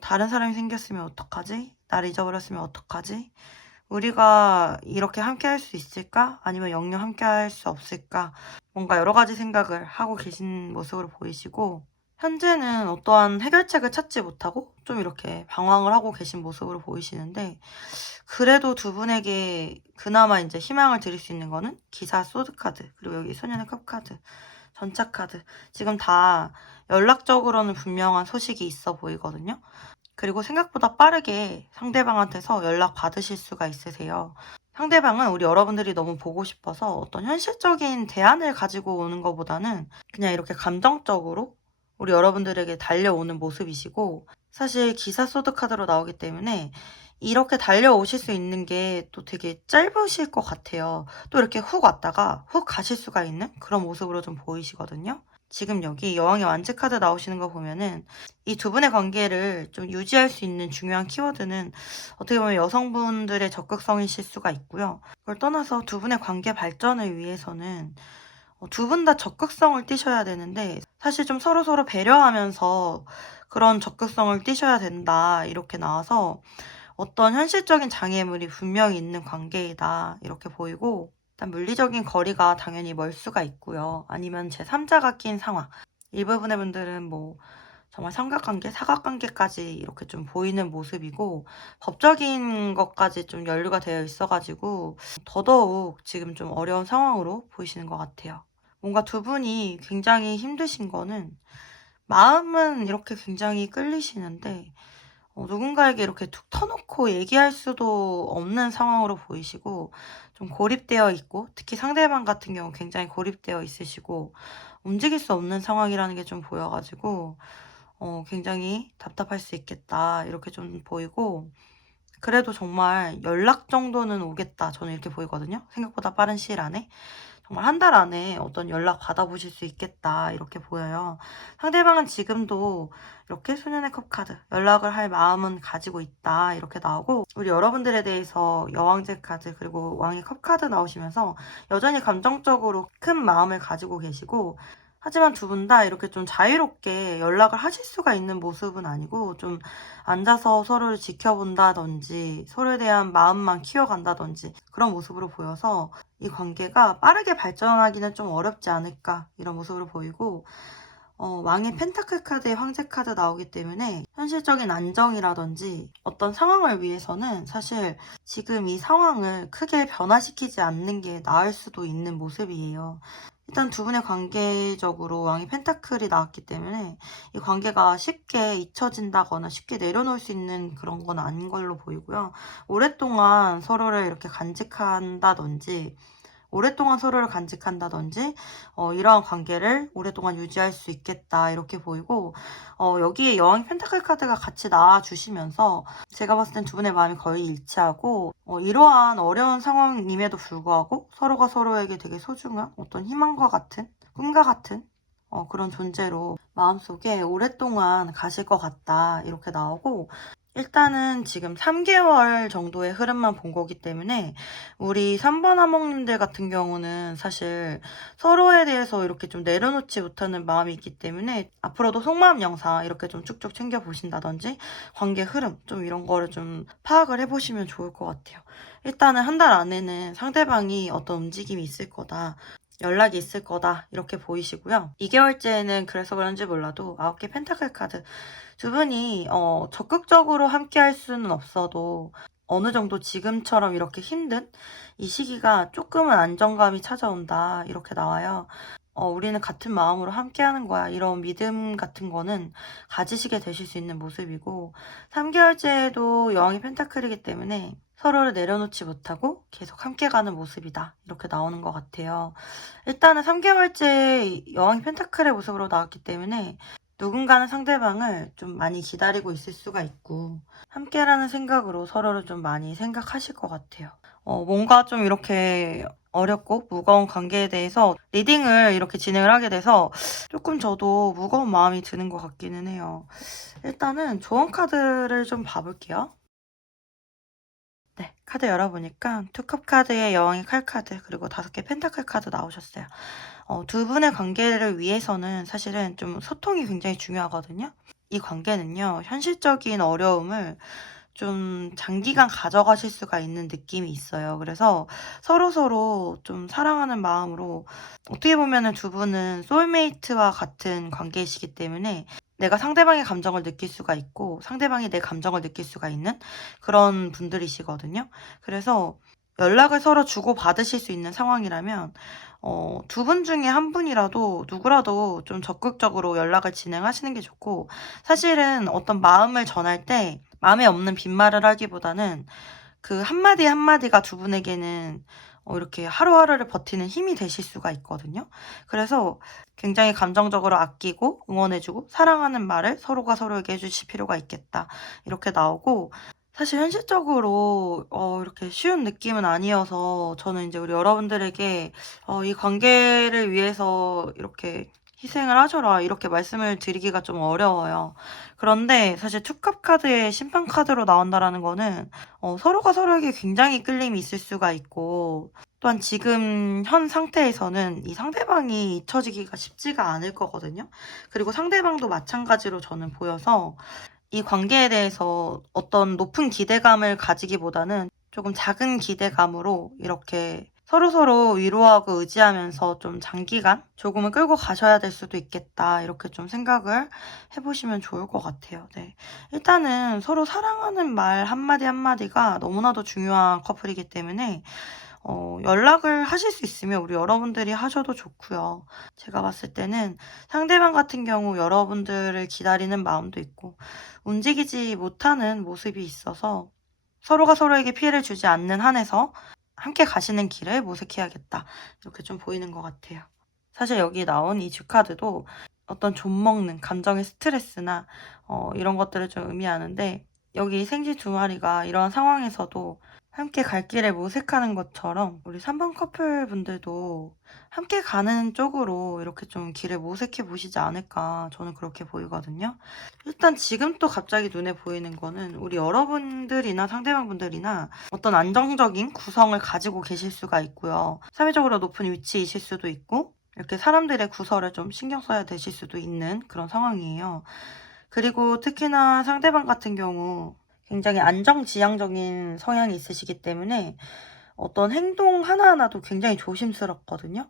다른 사람이 생겼으면 어떡하지? 나를 잊어버렸으면 어떡하지? 우리가 이렇게 함께 할 수 있을까? 아니면 영영 함께 할 수 없을까? 뭔가 여러 가지 생각을 하고 계신 모습으로 보이시고, 현재는 어떠한 해결책을 찾지 못하고 좀 이렇게 방황을 하고 계신 모습으로 보이시는데, 그래도 두 분에게 그나마 이제 희망을 드릴 수 있는 거는 기사 소드 카드, 그리고 여기 소년의 컵 카드, 전차 카드. 지금 다 연락적으로는 분명한 소식이 있어 보이거든요. 그리고 생각보다 빠르게 상대방한테서 연락 받으실 수가 있으세요. 상대방은 우리 여러분들이 너무 보고 싶어서 어떤 현실적인 대안을 가지고 오는 것보다는 그냥 이렇게 감정적으로 우리 여러분들에게 달려오는 모습이시고, 사실 기사 소드 카드로 나오기 때문에 이렇게 달려오실 수 있는 게 또 되게 짧으실 것 같아요. 또 이렇게 훅 왔다가 훅 가실 수가 있는 그런 모습으로 좀 보이시거든요. 지금 여기 여왕의 완즈 카드 나오시는 거 보면은 이 두 분의 관계를 좀 유지할 수 있는 중요한 키워드는 어떻게 보면 여성분들의 적극성이실 수가 있고요. 그걸 떠나서 두 분의 관계 발전을 위해서는 두 분 다 적극성을 띠셔야 되는데, 사실 좀 서로서로 배려하면서 그런 적극성을 띠셔야 된다 이렇게 나와서 어떤 현실적인 장애물이 분명히 있는 관계이다 이렇게 보이고, 일단 물리적인 거리가 당연히 멀 수가 있고요. 아니면 제3자가 낀 상황. 일부분의 분들은 뭐 정말 삼각관계, 사각관계까지 이렇게 좀 보이는 모습이고, 법적인 것까지 좀 연루가 되어 있어가지고 더더욱 지금 좀 어려운 상황으로 보이시는 것 같아요. 뭔가 두 분이 굉장히 힘드신 거는, 마음은 이렇게 굉장히 끌리시는데 누군가에게 이렇게 툭 터놓고 얘기할 수도 없는 상황으로 보이시고, 좀 고립되어 있고, 특히 상대방 같은 경우 굉장히 고립되어 있으시고 움직일 수 없는 상황이라는 게 좀 보여가지고 굉장히 답답할 수 있겠다 이렇게 좀 보이고, 그래도 정말 연락 정도는 오겠다 저는 이렇게 보이거든요. 생각보다 빠른 시일 안에 정말 한 달 안에 어떤 연락 받아보실 수 있겠다 이렇게 보여요. 상대방은 지금도 이렇게 소년의 컵 카드, 연락을 할 마음은 가지고 있다 이렇게 나오고, 우리 여러분들에 대해서 여왕제 카드 그리고 왕의 컵 카드 나오시면서 여전히 감정적으로 큰 마음을 가지고 계시고, 하지만 두 분 다 이렇게 좀 자유롭게 연락을 하실 수가 있는 모습은 아니고, 좀 앉아서 서로를 지켜본다든지 서로에 대한 마음만 키워간다든지 그런 모습으로 보여서 이 관계가 빠르게 발전하기는 좀 어렵지 않을까 이런 모습으로 보이고, 왕의 펜타클 카드에 황제 카드 나오기 때문에 현실적인 안정이라든지 어떤 상황을 위해서는 사실 지금 이 상황을 크게 변화시키지 않는 게 나을 수도 있는 모습이에요. 일단 두 분의 관계적으로 왕의 펜타클이 나왔기 때문에 이 관계가 쉽게 잊혀진다거나 쉽게 내려놓을 수 있는 그런 건 아닌 걸로 보이고요. 오랫동안 서로를 이렇게 간직한다든지 오랫동안 서로를 간직한다든지 이러한 관계를 오랫동안 유지할 수 있겠다 이렇게 보이고, 여기에 여왕의 펜타클 카드가 같이 나와주시면서 제가 봤을 땐 두 분의 마음이 거의 일치하고, 이러한 어려운 상황임에도 불구하고 서로가 서로에게 되게 소중한 어떤 희망과 같은 꿈과 같은 그런 존재로 마음속에 오랫동안 가실 것 같다 이렇게 나오고, 일단은 지금 3개월 정도의 흐름만 본 거기 때문에 우리 3번 하목님들 같은 경우는 사실 서로에 대해서 이렇게 좀 내려놓지 못하는 마음이 있기 때문에 앞으로도 속마음 영상 이렇게 좀 쭉쭉 챙겨보신다든지 관계 흐름 좀 이런 거를 좀 파악을 해보시면 좋을 것 같아요. 일단은 한 달 안에는 상대방이 어떤 움직임이 있을 거다. 연락이 있을 거다 이렇게 보이시고요. 2개월째는 그래서 그런지 몰라도 9개 펜타클 카드 두 분이 적극적으로 함께 할 수는 없어도 어느 정도 지금처럼 이렇게 힘든 이 시기가 조금은 안정감이 찾아온다 이렇게 나와요. 우리는 같은 마음으로 함께 하는 거야 이런 믿음 같은 거는 가지시게 되실 수 있는 모습이고, 3개월째에도 여왕이 펜타클이기 때문에 서로를 내려놓지 못하고 계속 함께 가는 모습이다 이렇게 나오는 것 같아요. 일단은 3개월째 여왕이 펜타클의 모습으로 나왔기 때문에 누군가는 상대방을 좀 많이 기다리고 있을 수가 있고 함께라는 생각으로 서로를 좀 많이 생각하실 것 같아요. 뭔가 좀 이렇게 어렵고 무거운 관계에 대해서 리딩을 이렇게 진행을 하게 돼서 조금 저도 무거운 마음이 드는 것 같기는 해요. 일단은 조언 카드를 좀 봐볼게요. 네, 카드 열어보니까 투컵 카드에 여왕의 칼 카드 그리고 5개 펜타클 카드 나오셨어요. 두 분의 관계를 위해서는 사실은 좀 소통이 굉장히 중요하거든요. 이 관계는요, 현실적인 어려움을 좀 장기간 가져가실 수가 있는 느낌이 있어요. 그래서 서로서로 좀 사랑하는 마음으로, 어떻게 보면은 두 분은 소울메이트와 같은 관계이시기 때문에 내가 상대방의 감정을 느낄 수가 있고 상대방이 내 감정을 느낄 수가 있는 그런 분들이시거든요. 그래서 연락을 서로 주고받으실 수 있는 상황이라면 두 분 중에 한 분이라도 누구라도 좀 적극적으로 연락을 진행하시는 게 좋고, 사실은 어떤 마음을 전할 때 마음에 없는 빈말을 하기보다는 그 한마디 한마디가 두 분에게는 이렇게 하루하루를 버티는 힘이 되실 수가 있거든요. 그래서 굉장히 감정적으로 아끼고 응원해주고 사랑하는 말을 서로가 서로에게 해주실 필요가 있겠다 이렇게 나오고, 사실 현실적으로 이렇게 쉬운 느낌은 아니어서 저는 이제 우리 여러분들에게 이 관계를 위해서 이렇게 희생을 하셔라 이렇게 말씀을 드리기가 좀 어려워요. 그런데 사실 투컵 카드에 심판 카드로 나온다라는 거는 서로가 서로에게 굉장히 끌림이 있을 수가 있고, 또한 지금 현 상태에서는 이 상대방이 잊혀지기가 쉽지가 않을 거거든요. 그리고 상대방도 마찬가지로 저는 보여서 이 관계에 대해서 어떤 높은 기대감을 가지기보다는 조금 작은 기대감으로 이렇게 서로서로 위로하고 의지하면서 좀 장기간 조금은 끌고 가셔야 될 수도 있겠다 이렇게 좀 생각을 해보시면 좋을 것 같아요. 네. 일단은 서로 사랑하는 말 한마디 한마디가 너무나도 중요한 커플이기 때문에 연락을 하실 수 있으면 우리 여러분들이 하셔도 좋고요. 제가 봤을 때는 상대방 같은 경우 여러분들을 기다리는 마음도 있고 움직이지 못하는 모습이 있어서 서로가 서로에게 피해를 주지 않는 한에서 함께 가시는 길을 모색해야겠다 이렇게 좀 보이는 것 같아요. 사실 여기 나온 이 주카드도 어떤 좀먹는 감정의 스트레스나 이런 것들을 좀 의미하는데, 여기 생쥐 두 마리가 이런 상황에서도 함께 갈 길을 모색하는 것처럼 우리 3번 커플 분들도 함께 가는 쪽으로 이렇게 좀 길을 모색해 보시지 않을까 저는 그렇게 보이거든요. 일단 지금 또 갑자기 눈에 보이는 거는 우리 여러분들이나 상대방분들이나 어떤 안정적인 구성을 가지고 계실 수가 있고요. 사회적으로 높은 위치이실 수도 있고 이렇게 사람들의 구설을 좀 신경 써야 되실 수도 있는 그런 상황이에요. 그리고 특히나 상대방 같은 경우 굉장히 안정지향적인 성향이 있으시기 때문에 어떤 행동 하나하나도 굉장히 조심스럽거든요.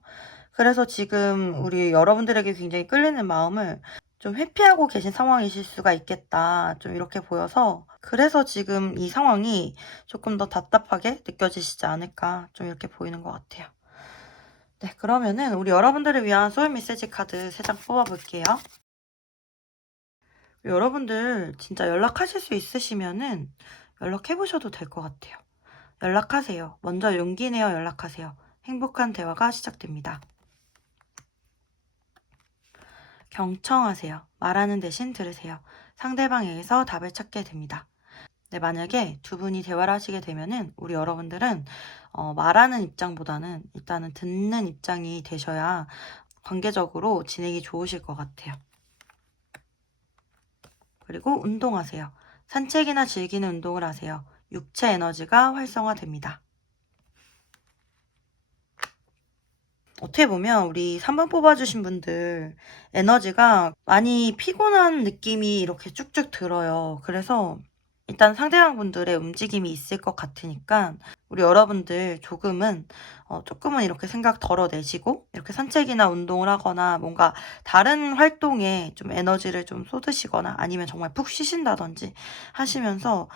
그래서 지금 우리 여러분들에게 굉장히 끌리는 마음을 좀 회피하고 계신 상황이실 수가 있겠다. 좀 이렇게 보여서 그래서 지금 이 상황이 조금 더 답답하게 느껴지시지 않을까 좀 이렇게 보이는 것 같아요. 네, 그러면은 우리 여러분들을 위한 소울 메시지 카드 3장 뽑아볼게요. 여러분들 진짜 연락하실 수 있으시면은 연락해보셔도 될 것 같아요. 연락하세요. 먼저 용기 내어 연락하세요. 행복한 대화가 시작됩니다. 경청하세요. 말하는 대신 들으세요. 상대방에게서 답을 찾게 됩니다. 네, 만약에 두 분이 대화를 하시게 되면은 우리 여러분들은 말하는 입장보다는 일단은 듣는 입장이 되셔야 관계적으로 지내기 좋으실 것 같아요. 그리고 운동하세요. 산책이나 즐기는 운동을 하세요. 육체 에너지가 활성화됩니다. 어떻게 보면 우리 3번 뽑아주신 분들 에너지가 많이 피곤한 느낌이 이렇게 쭉쭉 들어요. 그래서 일단 상대방 분들의 움직임이 있을 것 같으니까 우리 여러분들 조금은 이렇게 생각 덜어내시고 이렇게 산책이나 운동을 하거나 뭔가 다른 활동에 좀 에너지를 좀 쏟으시거나 아니면 정말 푹 쉬신다든지 하시면서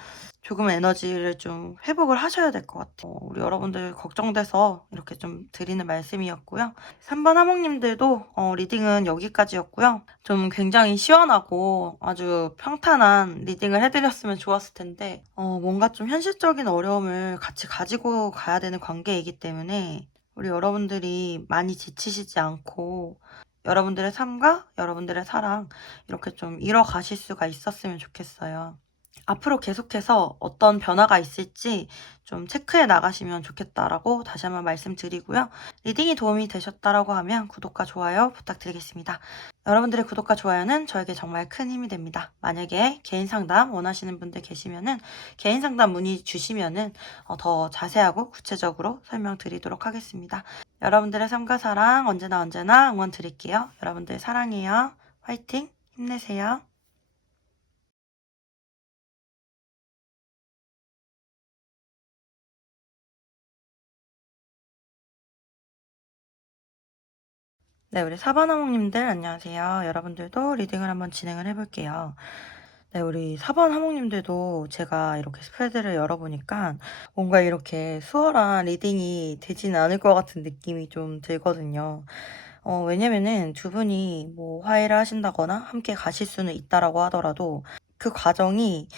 조금 에너지를 좀 회복을 하셔야 될 것 같아요. 우리 여러분들 걱정돼서 이렇게 좀 드리는 말씀이었고요. 3번 하목님들도 리딩은 여기까지였고요. 좀 굉장히 시원하고 아주 평탄한 리딩을 해드렸으면 좋았을 텐데 뭔가 좀 현실적인 어려움을 같이 가지고 가야 되는 관계이기 때문에 우리 여러분들이 많이 지치시지 않고 여러분들의 삶과 여러분들의 사랑 이렇게 좀 이뤄가실 수가 있었으면 좋겠어요. 앞으로 계속해서 어떤 변화가 있을지 좀 체크해 나가시면 좋겠다라고 다시 한번 말씀드리고요. 리딩이 도움이 되셨다라고 하면 구독과 좋아요 부탁드리겠습니다. 여러분들의 구독과 좋아요는 저에게 정말 큰 힘이 됩니다. 만약에 개인 상담 원하시는 분들 계시면은 개인 상담 문의 주시면은 더 자세하고 구체적으로 설명드리도록 하겠습니다. 여러분들의 삶과 사랑 언제나 응원 드릴게요. 여러분들 사랑해요. 화이팅! 힘내세요. 네, 우리 사번하목님들 안녕하세요. 여러분들도 리딩을 한번 진행을 해볼게요. 네, 우리 4번 하목님들도 제가 이렇게 스프레드를 열어보니까 뭔가 이렇게 수월한 리딩이 되지는 않을 것 같은 느낌이 좀 들거든요. 왜냐면은 두 분이 뭐 화해를 하신다거나 함께 가실 수는 있다라고 하더라도 그 과정이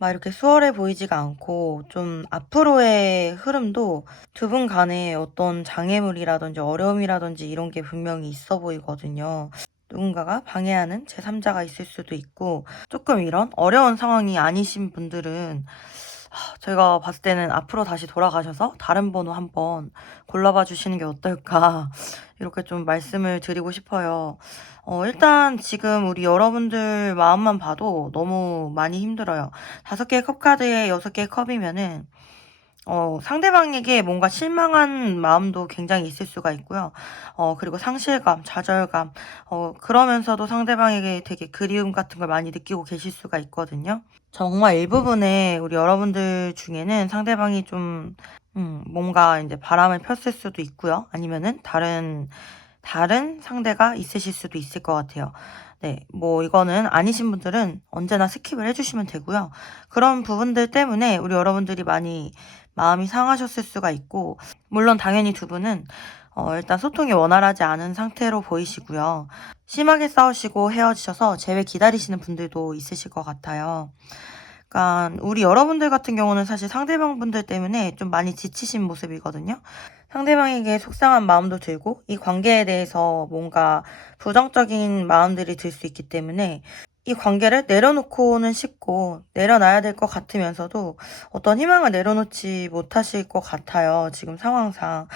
막 이렇게 수월해 보이지가 않고 좀 앞으로의 흐름도 두 분 간에 어떤 장애물이라든지 어려움이라든지 이런 게 분명히 있어 보이거든요. 누군가가 방해하는 제3자가 있을 수도 있고 조금 이런 어려운 상황이 아니신 분들은 제가 봤을 때는 앞으로 다시 돌아가셔서 다른 번호 한번 골라봐 주시는 게 어떨까 이렇게 좀 말씀을 드리고 싶어요. 일단 지금 우리 여러분들 마음만 봐도 너무 많이 힘들어요. 5개의 컵 카드에 6개의 컵이면은 상대방에게 뭔가 실망한 마음도 굉장히 있을 수가 있고요. 그리고 상실감, 좌절감, 그러면서도 상대방에게 되게 그리움 같은 걸 많이 느끼고 계실 수가 있거든요. 정말 일부분의 우리 여러분들 중에는 상대방이 좀, 뭔가 이제 바람을 폈을 수도 있고요. 아니면은 다른 상대가 있으실 수도 있을 것 같아요. 네, 뭐 이거는 아니신 분들은 언제나 스킵을 해주시면 되고요. 그런 부분들 때문에 우리 여러분들이 많이 마음이 상하셨을 수가 있고, 물론 당연히 두 분은 일단 소통이 원활하지 않은 상태로 보이시고요. 심하게 싸우시고 헤어지셔서 재회 기다리시는 분들도 있으실 것 같아요. 그러니까 우리 여러분들 같은 경우는 사실 상대방 분들 때문에 좀 많이 지치신 모습이거든요. 상대방에게 속상한 마음도 들고 이 관계에 대해서 뭔가 부정적인 마음들이 들 수 있기 때문에 이 관계를 내려놓고는 싶고 내려놔야 될 것 같으면서도 어떤 희망을 내려놓지 못하실 것 같아요. 지금 상황상.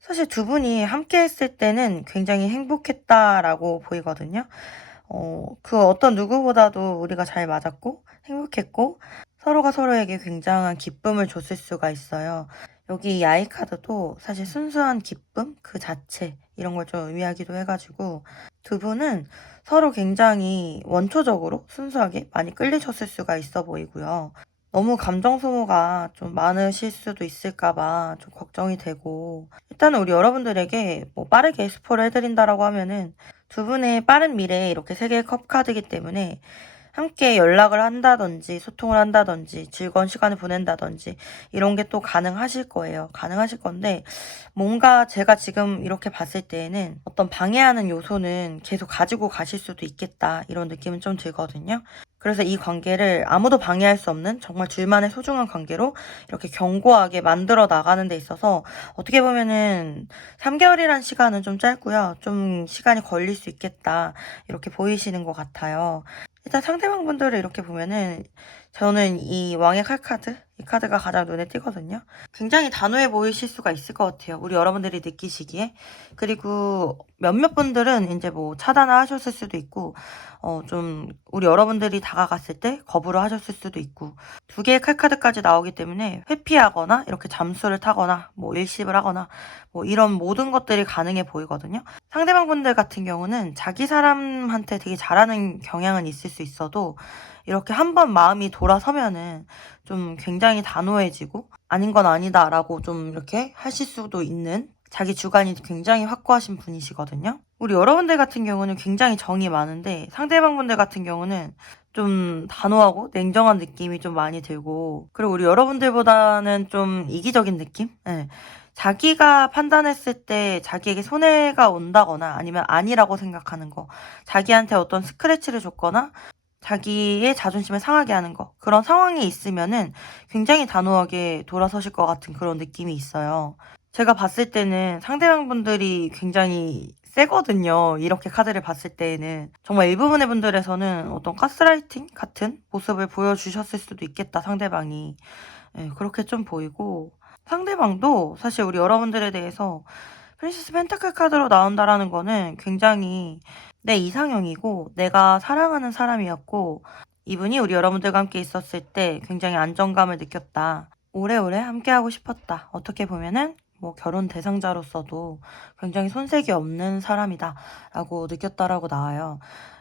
사실 두 분이 함께 했을 때는 굉장히 행복했다라고 보이거든요. 그 어떤 누구보다도 우리가 잘 맞았고 행복했고 서로가 서로에게 굉장한 기쁨을 줬을 수가 있어요. 여기 이 아이 카드도 사실 순수한 기쁨 그 자체 이런 걸 좀 의미하기도 해가지고 두 분은 서로 굉장히 원초적으로 순수하게 많이 끌리셨을 수가 있어 보이고요. 너무 감정 소모가 좀 많으실 수도 있을까 봐 좀 걱정이 되고, 일단은 우리 여러분들에게 뭐 빠르게 스포를 해드린다라고 하면은 두 분의 빠른 미래에 이렇게 세 개의 컵 카드이기 때문에 함께 연락을 한다든지 소통을 한다든지 즐거운 시간을 보낸다든지 이런 게 또 가능하실 거예요. 가능하실 건데, 뭔가 제가 지금 이렇게 봤을 때에는 어떤 방해하는 요소는 계속 가지고 가실 수도 있겠다, 이런 느낌은 좀 들거든요. 그래서 이 관계를 아무도 방해할 수 없는 정말 둘만의 소중한 관계로 이렇게 견고하게 만들어 나가는 데 있어서 어떻게 보면은 3개월이란 시간은 좀 짧고요. 좀 시간이 걸릴 수 있겠다, 이렇게 보이시는 것 같아요. 일단 상대방 분들을 이렇게 보면은 저는 이 왕의 칼카드, 이 카드가 가장 눈에 띄거든요. 굉장히 단호해 보이실 수가 있을 것 같아요, 우리 여러분들이 느끼시기에. 그리고 몇몇 분들은 이제 뭐 차단을 하셨을 수도 있고, 좀 우리 여러분들이 다가갔을 때 거부를 하셨을 수도 있고, 두 개의 칼카드까지 나오기 때문에 회피하거나 이렇게 잠수를 타거나 뭐 일십을 하거나 뭐 이런 모든 것들이 가능해 보이거든요. 상대방 분들 같은 경우는 자기 사람한테 되게 잘하는 경향은 있을 수 있어도 이렇게 한번 마음이 돌아서면은 좀 굉장히 단호해지고 아닌 건 아니다라고 좀 이렇게 하실 수도 있는, 자기 주관이 굉장히 확고하신 분이시거든요. 우리 여러분들 같은 경우는 굉장히 정이 많은데 상대방 분들 같은 경우는 좀 단호하고 냉정한 느낌이 좀 많이 들고, 그리고 우리 여러분들보다는 좀 이기적인 느낌? 네. 자기가 판단했을 때 자기에게 손해가 온다거나 아니면 아니라고 생각하는 거, 자기한테 어떤 스크래치를 줬거나 자기의 자존심을 상하게 하는 거, 그런 상황이 있으면은 굉장히 단호하게 돌아서실 것 같은 그런 느낌이 있어요. 제가 봤을 때는 상대방 분들이 굉장히 세거든요. 이렇게 카드를 봤을 때에는 정말 일부분의 분들에서는 어떤 가스라이팅 같은 모습을 보여주셨을 수도 있겠다, 상대방이. 예, 그렇게 좀 보이고, 상대방도 사실 우리 여러분들에 대해서 프린세스 펜타클 카드로 나온다라는 거는 굉장히 내 이상형이고 내가 사랑하는 사람이었고, 이분이 우리 여러분들과 함께 있었을 때 굉장히 안정감을 느꼈다, 오래오래 함께하고 싶었다, 어떻게 보면은 뭐 결혼 대상자로서도 굉장히 손색이 없는 사람이다 라고 느꼈다라고 나와요.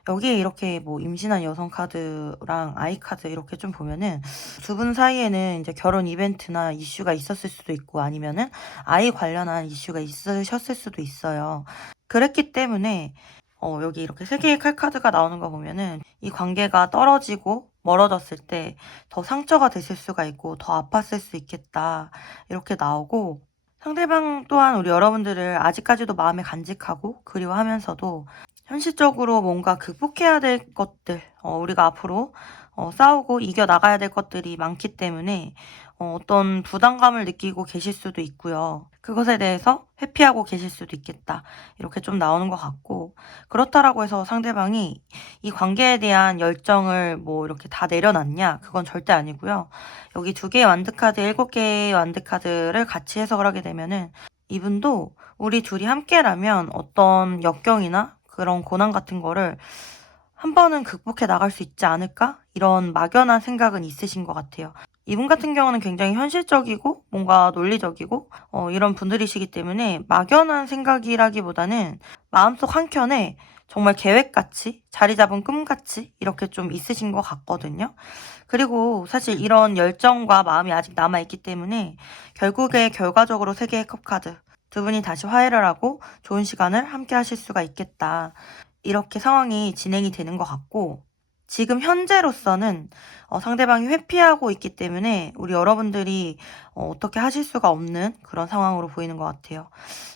여기에 이렇게 뭐 임신한 여성 카드랑 아이 카드 이렇게 좀 보면은 두 분 사이에는 이제 결혼 이벤트나 이슈가 있었을 수도 있고 아니면은 아이 관련한 이슈가 있으셨을 수도 있어요. 그랬기 때문에 여기 이렇게 세 개의 칼카드가 나오는 거 보면은 이 관계가 떨어지고 멀어졌을 때 더 상처가 됐을 수가 있고 더 아팠을 수 있겠다, 이렇게 나오고, 상대방 또한 우리 여러분들을 아직까지도 마음에 간직하고 그리워하면서도 현실적으로 뭔가 극복해야 될 것들, 우리가 앞으로 싸우고 이겨나가야 될 것들이 많기 때문에 어떤 부담감을 느끼고 계실 수도 있고요. 그것에 대해서 회피하고 계실 수도 있겠다, 이렇게 좀 나오는 것 같고, 그렇다라고 해서 상대방이 이 관계에 대한 열정을 뭐 이렇게 다 내려놨냐, 그건 절대 아니고요. 여기 두 개의 완드카드, 7개의 완드카드를 같이 해석을 하게 되면은 이분도 우리 둘이 함께라면 어떤 역경이나 그런 고난 같은 거를 한 번은 극복해 나갈 수 있지 않을까? 이런 막연한 생각은 있으신 것 같아요. 이분 같은 경우는 굉장히 현실적이고 뭔가 논리적이고 이런 분들이시기 때문에 막연한 생각이라기보다는 마음속 한켠에 정말 계획같이 자리 잡은 꿈같이 이렇게 좀 있으신 것 같거든요. 그리고 사실 이런 열정과 마음이 아직 남아있기 때문에 결국에 결과적으로 세 개의 컵카드, 두 분이 다시 화해를 하고 좋은 시간을 함께 하실 수가 있겠다, 이렇게 상황이 진행이 되는 것 같고, 지금 현재로서는 상대방이 회피하고 있기 때문에 우리 여러분들이 어떻게 하실 수가 없는 그런 상황으로 보이는 것 같아요.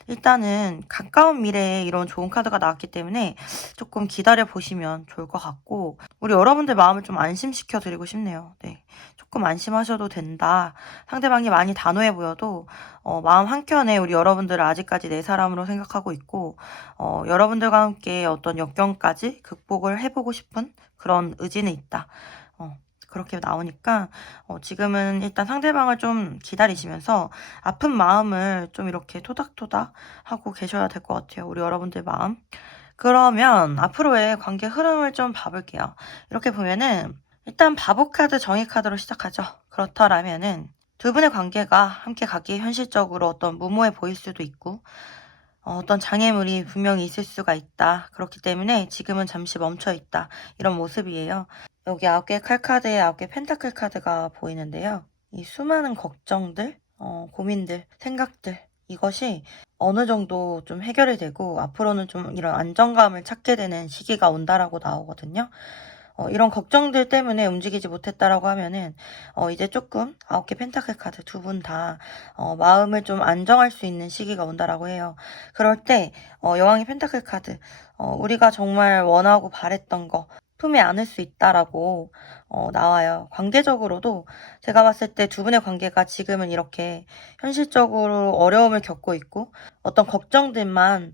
일단은 가까운 미래에 이런 좋은 카드가 나왔기 때문에 조금 기다려 보시면 좋을 것 같고, 우리 여러분들 마음을 좀 안심시켜 드리고 싶네요. 네. 조금 안심하셔도 된다. 상대방이 많이 단호해 보여도 마음 한켠에 우리 여러분들을 아직까지 내 사람으로 생각하고 있고, 여러분들과 함께 어떤 역경까지 극복을 해보고 싶은 그런 의지는 있다. 그렇게 나오니까 지금은 일단 상대방을 좀 기다리시면서 아픈 마음을 좀 이렇게 토닥토닥 하고 계셔야 될 것 같아요, 우리 여러분들 마음. 그러면 앞으로의 관계 흐름을 좀 봐볼게요. 이렇게 보면은 일단 바보 카드, 정의 카드로 시작하죠. 그렇다라면은 두 분의 관계가 함께 가기 현실적으로 어떤 무모해 보일 수도 있고 어떤 장애물이 분명히 있을 수가 있다, 그렇기 때문에 지금은 잠시 멈춰 있다, 이런 모습이에요. 여기 9개의 칼카드에 9개 펜타클 카드가 보이는데요. 이 수많은 걱정들, 고민들, 생각들, 이것이 어느 정도 좀 해결이 되고 앞으로는 좀 이런 안정감을 찾게 되는 시기가 온다라고 나오거든요. 이런 걱정들 때문에 움직이지 못했다라고 하면은 이제 조금 9개 펜타클 카드 두 분 다 마음을 좀 안정할 수 있는 시기가 온다라고 해요. 그럴 때 여왕의 펜타클 카드, 우리가 정말 원하고 바랬던 거 품에 안을 수 있다라고 나와요. 관계적으로도 제가 봤을 때 두 분의 관계가 지금은 이렇게 현실적으로 어려움을 겪고 있고 어떤 걱정들만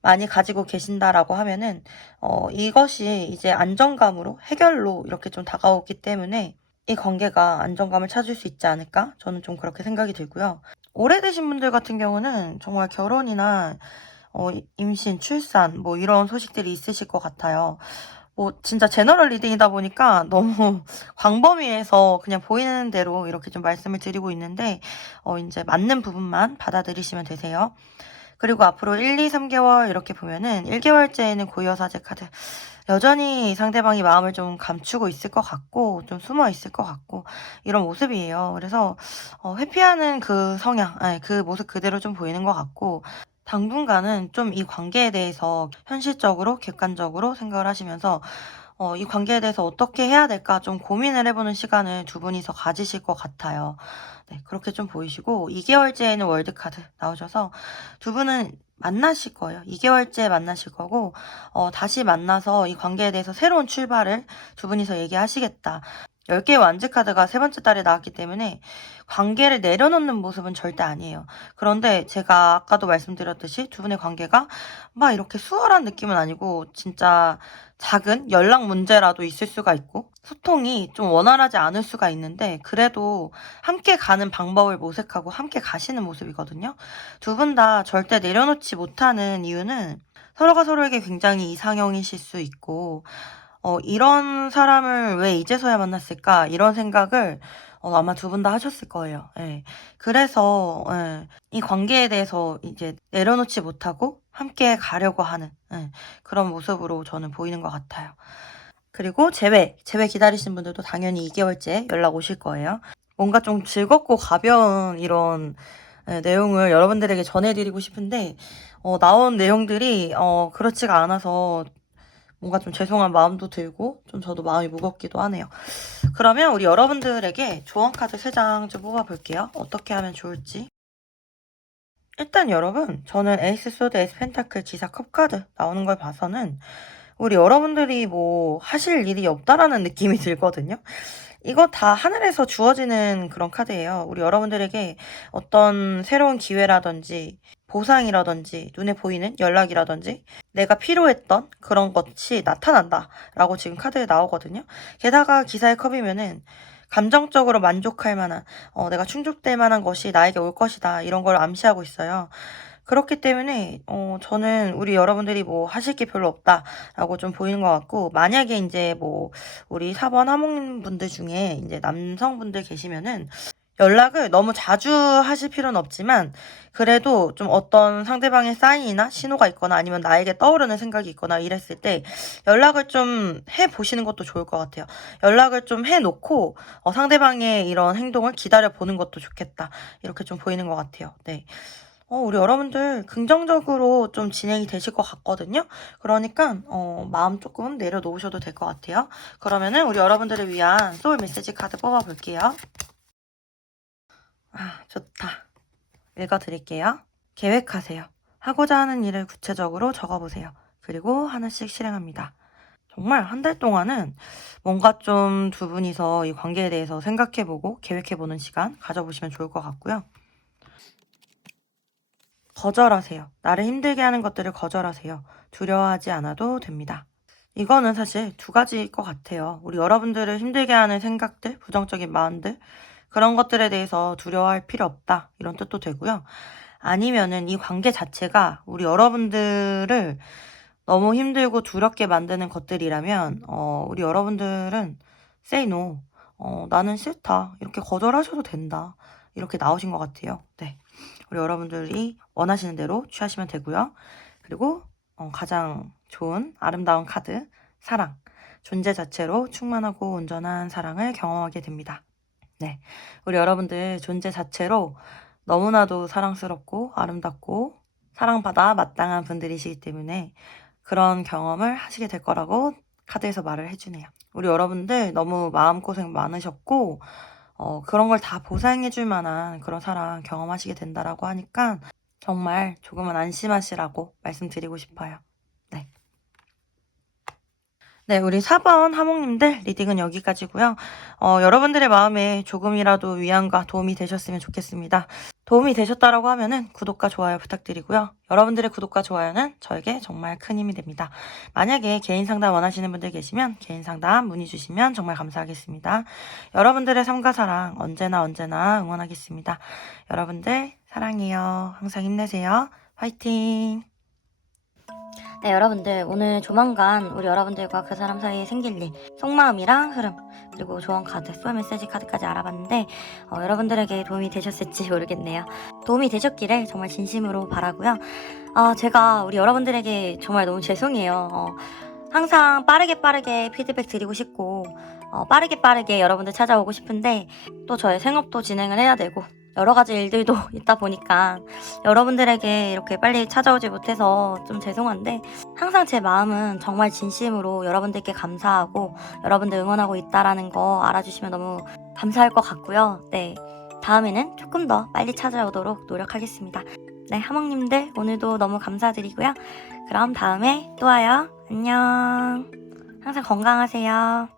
많이 가지고 계신다라고 하면은 이것이 이제 안정감으로 해결로 이렇게 좀 다가오기 때문에 이 관계가 안정감을 찾을 수 있지 않을까? 저는 좀 그렇게 생각이 들고요. 오래되신 분들 같은 경우는 정말 결혼이나 임신, 출산 뭐 이런 소식들이 있으실 것 같아요. 뭐 진짜 제너럴 리딩이다 보니까 너무 광범위해서 그냥 보이는 대로 이렇게 좀 말씀을 드리고 있는데 이제 맞는 부분만 받아들이시면 되세요. 그리고 앞으로 1, 2, 3개월 이렇게 보면은 1개월째에는 고유여사제 카드 여전히 상대방이 마음을 좀 감추고 있을 것 같고 좀 숨어 있을 것 같고 이런 모습이에요. 그래서 회피하는 그 성향, 아니, 그 모습 그대로 좀 보이는 것 같고 당분간은 좀 이 관계에 대해서 현실적으로 객관적으로 생각을 하시면서 이 관계에 대해서 어떻게 해야 될까 좀 고민을 해보는 시간을 두 분이서 가지실 것 같아요. 네, 그렇게 좀 보이시고 2개월째에는 월드카드 나오셔서 두 분은 만나실 거예요. 2개월째 만나실 거고 다시 만나서 이 관계에 대해서 새로운 출발을 두 분이서 얘기하시겠다. 10개의 완즈 카드가 세 번째 달에 나왔기 때문에 관계를 내려놓는 모습은 절대 아니에요. 그런데 제가 아까도 말씀드렸듯이 두 분의 관계가 막 이렇게 수월한 느낌은 아니고 진짜 작은 연락 문제라도 있을 수가 있고 소통이 좀 원활하지 않을 수가 있는데 그래도 함께 가는 방법을 모색하고 함께 가시는 모습이거든요. 두 분 다 절대 내려놓지 못하는 이유는 서로가 서로에게 굉장히 이상형이실 수 있고 이런 사람을 왜 이제서야 만났을까 이런 생각을 아마 두 분 다 하셨을 거예요. 예. 그래서 예, 이 관계에 대해서 이제 내려놓지 못하고 함께 가려고 하는 그런 모습으로 저는 보이는 것 같아요. 그리고 재회 기다리신 분들도 당연히 2개월째 연락 오실 거예요. 뭔가 좀 즐겁고 가벼운 이런 내용을 여러분들에게 전해드리고 싶은데 나온 내용들이 그렇지가 않아서 뭔가 좀 죄송한 마음도 들고 좀 저도 마음이 무겁기도 하네요. 그러면 우리 여러분들에게 조언 카드 3장 좀 뽑아볼게요. 어떻게 하면 좋을지. 일단 여러분, 저는 에이스 소드, 에이스 펜타클, 지사 컵 카드 나오는 걸 봐서는 우리 여러분들이 뭐 하실 일이 없다라는 느낌이 들거든요. 이거 다 하늘에서 주어지는 그런 카드예요. 우리 여러분들에게 어떤 새로운 기회라든지 보상이라든지 눈에 보이는 연락이라든지 내가 필요했던 그런 것이 나타난다라고 지금 카드에 나오거든요. 게다가 기사의 컵이면은 감정적으로 만족할 만한 내가 충족될 만한 것이 나에게 올 것이다 이런 걸 암시하고 있어요. 그렇기 때문에 저는 우리 여러분들이 뭐 하실 게 별로 없다라고 좀 보이는 것 같고 만약에 이제 뭐 우리 4번 하모님분들 중에 이제 남성분들 계시면은 연락을 너무 자주 하실 필요는 없지만 그래도 좀 어떤 상대방의 사인이나 신호가 있거나 아니면 나에게 떠오르는 생각이 있거나 이랬을 때 연락을 좀 해보시는 것도 좋을 것 같아요. 연락을 좀 해놓고 상대방의 이런 행동을 기다려보는 것도 좋겠다. 이렇게 좀 보이는 것 같아요. 네. 우리 여러분들 긍정적으로 좀 진행이 되실 것 같거든요. 그러니까 마음 조금 내려놓으셔도 될 것 같아요. 그러면은 우리 여러분들을 위한 소울 메시지 카드 뽑아볼게요. 좋다. 읽어드릴게요. 계획하세요. 하고자 하는 일을 구체적으로 적어보세요. 그리고 하나씩 실행합니다. 정말 한 달 동안은 뭔가 좀 두 분이서 이 관계에 대해서 생각해보고 계획해보는 시간 가져보시면 좋을 것 같고요. 거절하세요. 나를 힘들게 하는 것들을 거절하세요. 두려워하지 않아도 됩니다. 이거는 사실 두 가지일 것 같아요. 우리 여러분들을 힘들게 하는 생각들, 부정적인 마음들, 그런 것들에 대해서 두려워할 필요 없다. 이런 뜻도 되고요. 아니면은 이 관계 자체가 우리 여러분들을 너무 힘들고 두렵게 만드는 것들이라면, 우리 여러분들은 say no. 나는 싫다. 이렇게 거절하셔도 된다. 이렇게 나오신 것 같아요. 네. 우리 여러분들이 원하시는 대로 취하시면 되고요. 그리고 가장 좋은 아름다운 카드, 사랑. 존재 자체로 충만하고 온전한 사랑을 경험하게 됩니다. 네, 우리 여러분들 존재 자체로 너무나도 사랑스럽고 아름답고 사랑받아 마땅한 분들이시기 때문에 그런 경험을 하시게 될 거라고 카드에서 말을 해주네요. 우리 여러분들 너무 마음고생 많으셨고 그런 걸 다 보상해줄 만한 그런 사랑 경험하시게 된다라고 하니까 정말 조금은 안심하시라고 말씀드리고 싶어요. 네. 네, 우리 4번 하몽님들 리딩은 여기까지고요. 여러분들의 마음에 조금이라도 위안과 도움이 되셨으면 좋겠습니다. 도움이 되셨다라고 하면은 구독과 좋아요 부탁드리고요. 여러분들의 구독과 좋아요는 저에게 정말 큰 힘이 됩니다. 만약에 개인 상담 원하시는 분들 계시면 개인 상담 문의 주시면 정말 감사하겠습니다. 여러분들의 삶과 사랑 언제나 응원하겠습니다. 여러분들 사랑해요. 항상 힘내세요. 화이팅! 네, 여러분들 오늘 조만간 우리 여러분들과 그 사람 사이에 생길 일, 속마음이랑 흐름, 그리고 조언 카드, 소울 메시지 카드까지 알아봤는데 여러분들에게 도움이 되셨을지 모르겠네요. 도움이 되셨기를 정말 진심으로 바라고요. 제가 우리 여러분들에게 정말 너무 죄송해요. 항상 빠르게 피드백 드리고 싶고 빠르게 여러분들 찾아오고 싶은데 또 저의 생업도 진행을 해야 되고 여러 가지 일들도 있다 보니까 여러분들에게 이렇게 빨리 찾아오지 못해서 좀 죄송한데 항상 제 마음은 정말 진심으로 여러분들께 감사하고 여러분들 응원하고 있다라는 거 알아주시면 너무 감사할 것 같고요. 네, 다음에는 조금 더 빨리 찾아오도록 노력하겠습니다. 네, 하몽님들 오늘도 너무 감사드리고요. 그럼 다음에 또 와요. 안녕. 항상 건강하세요.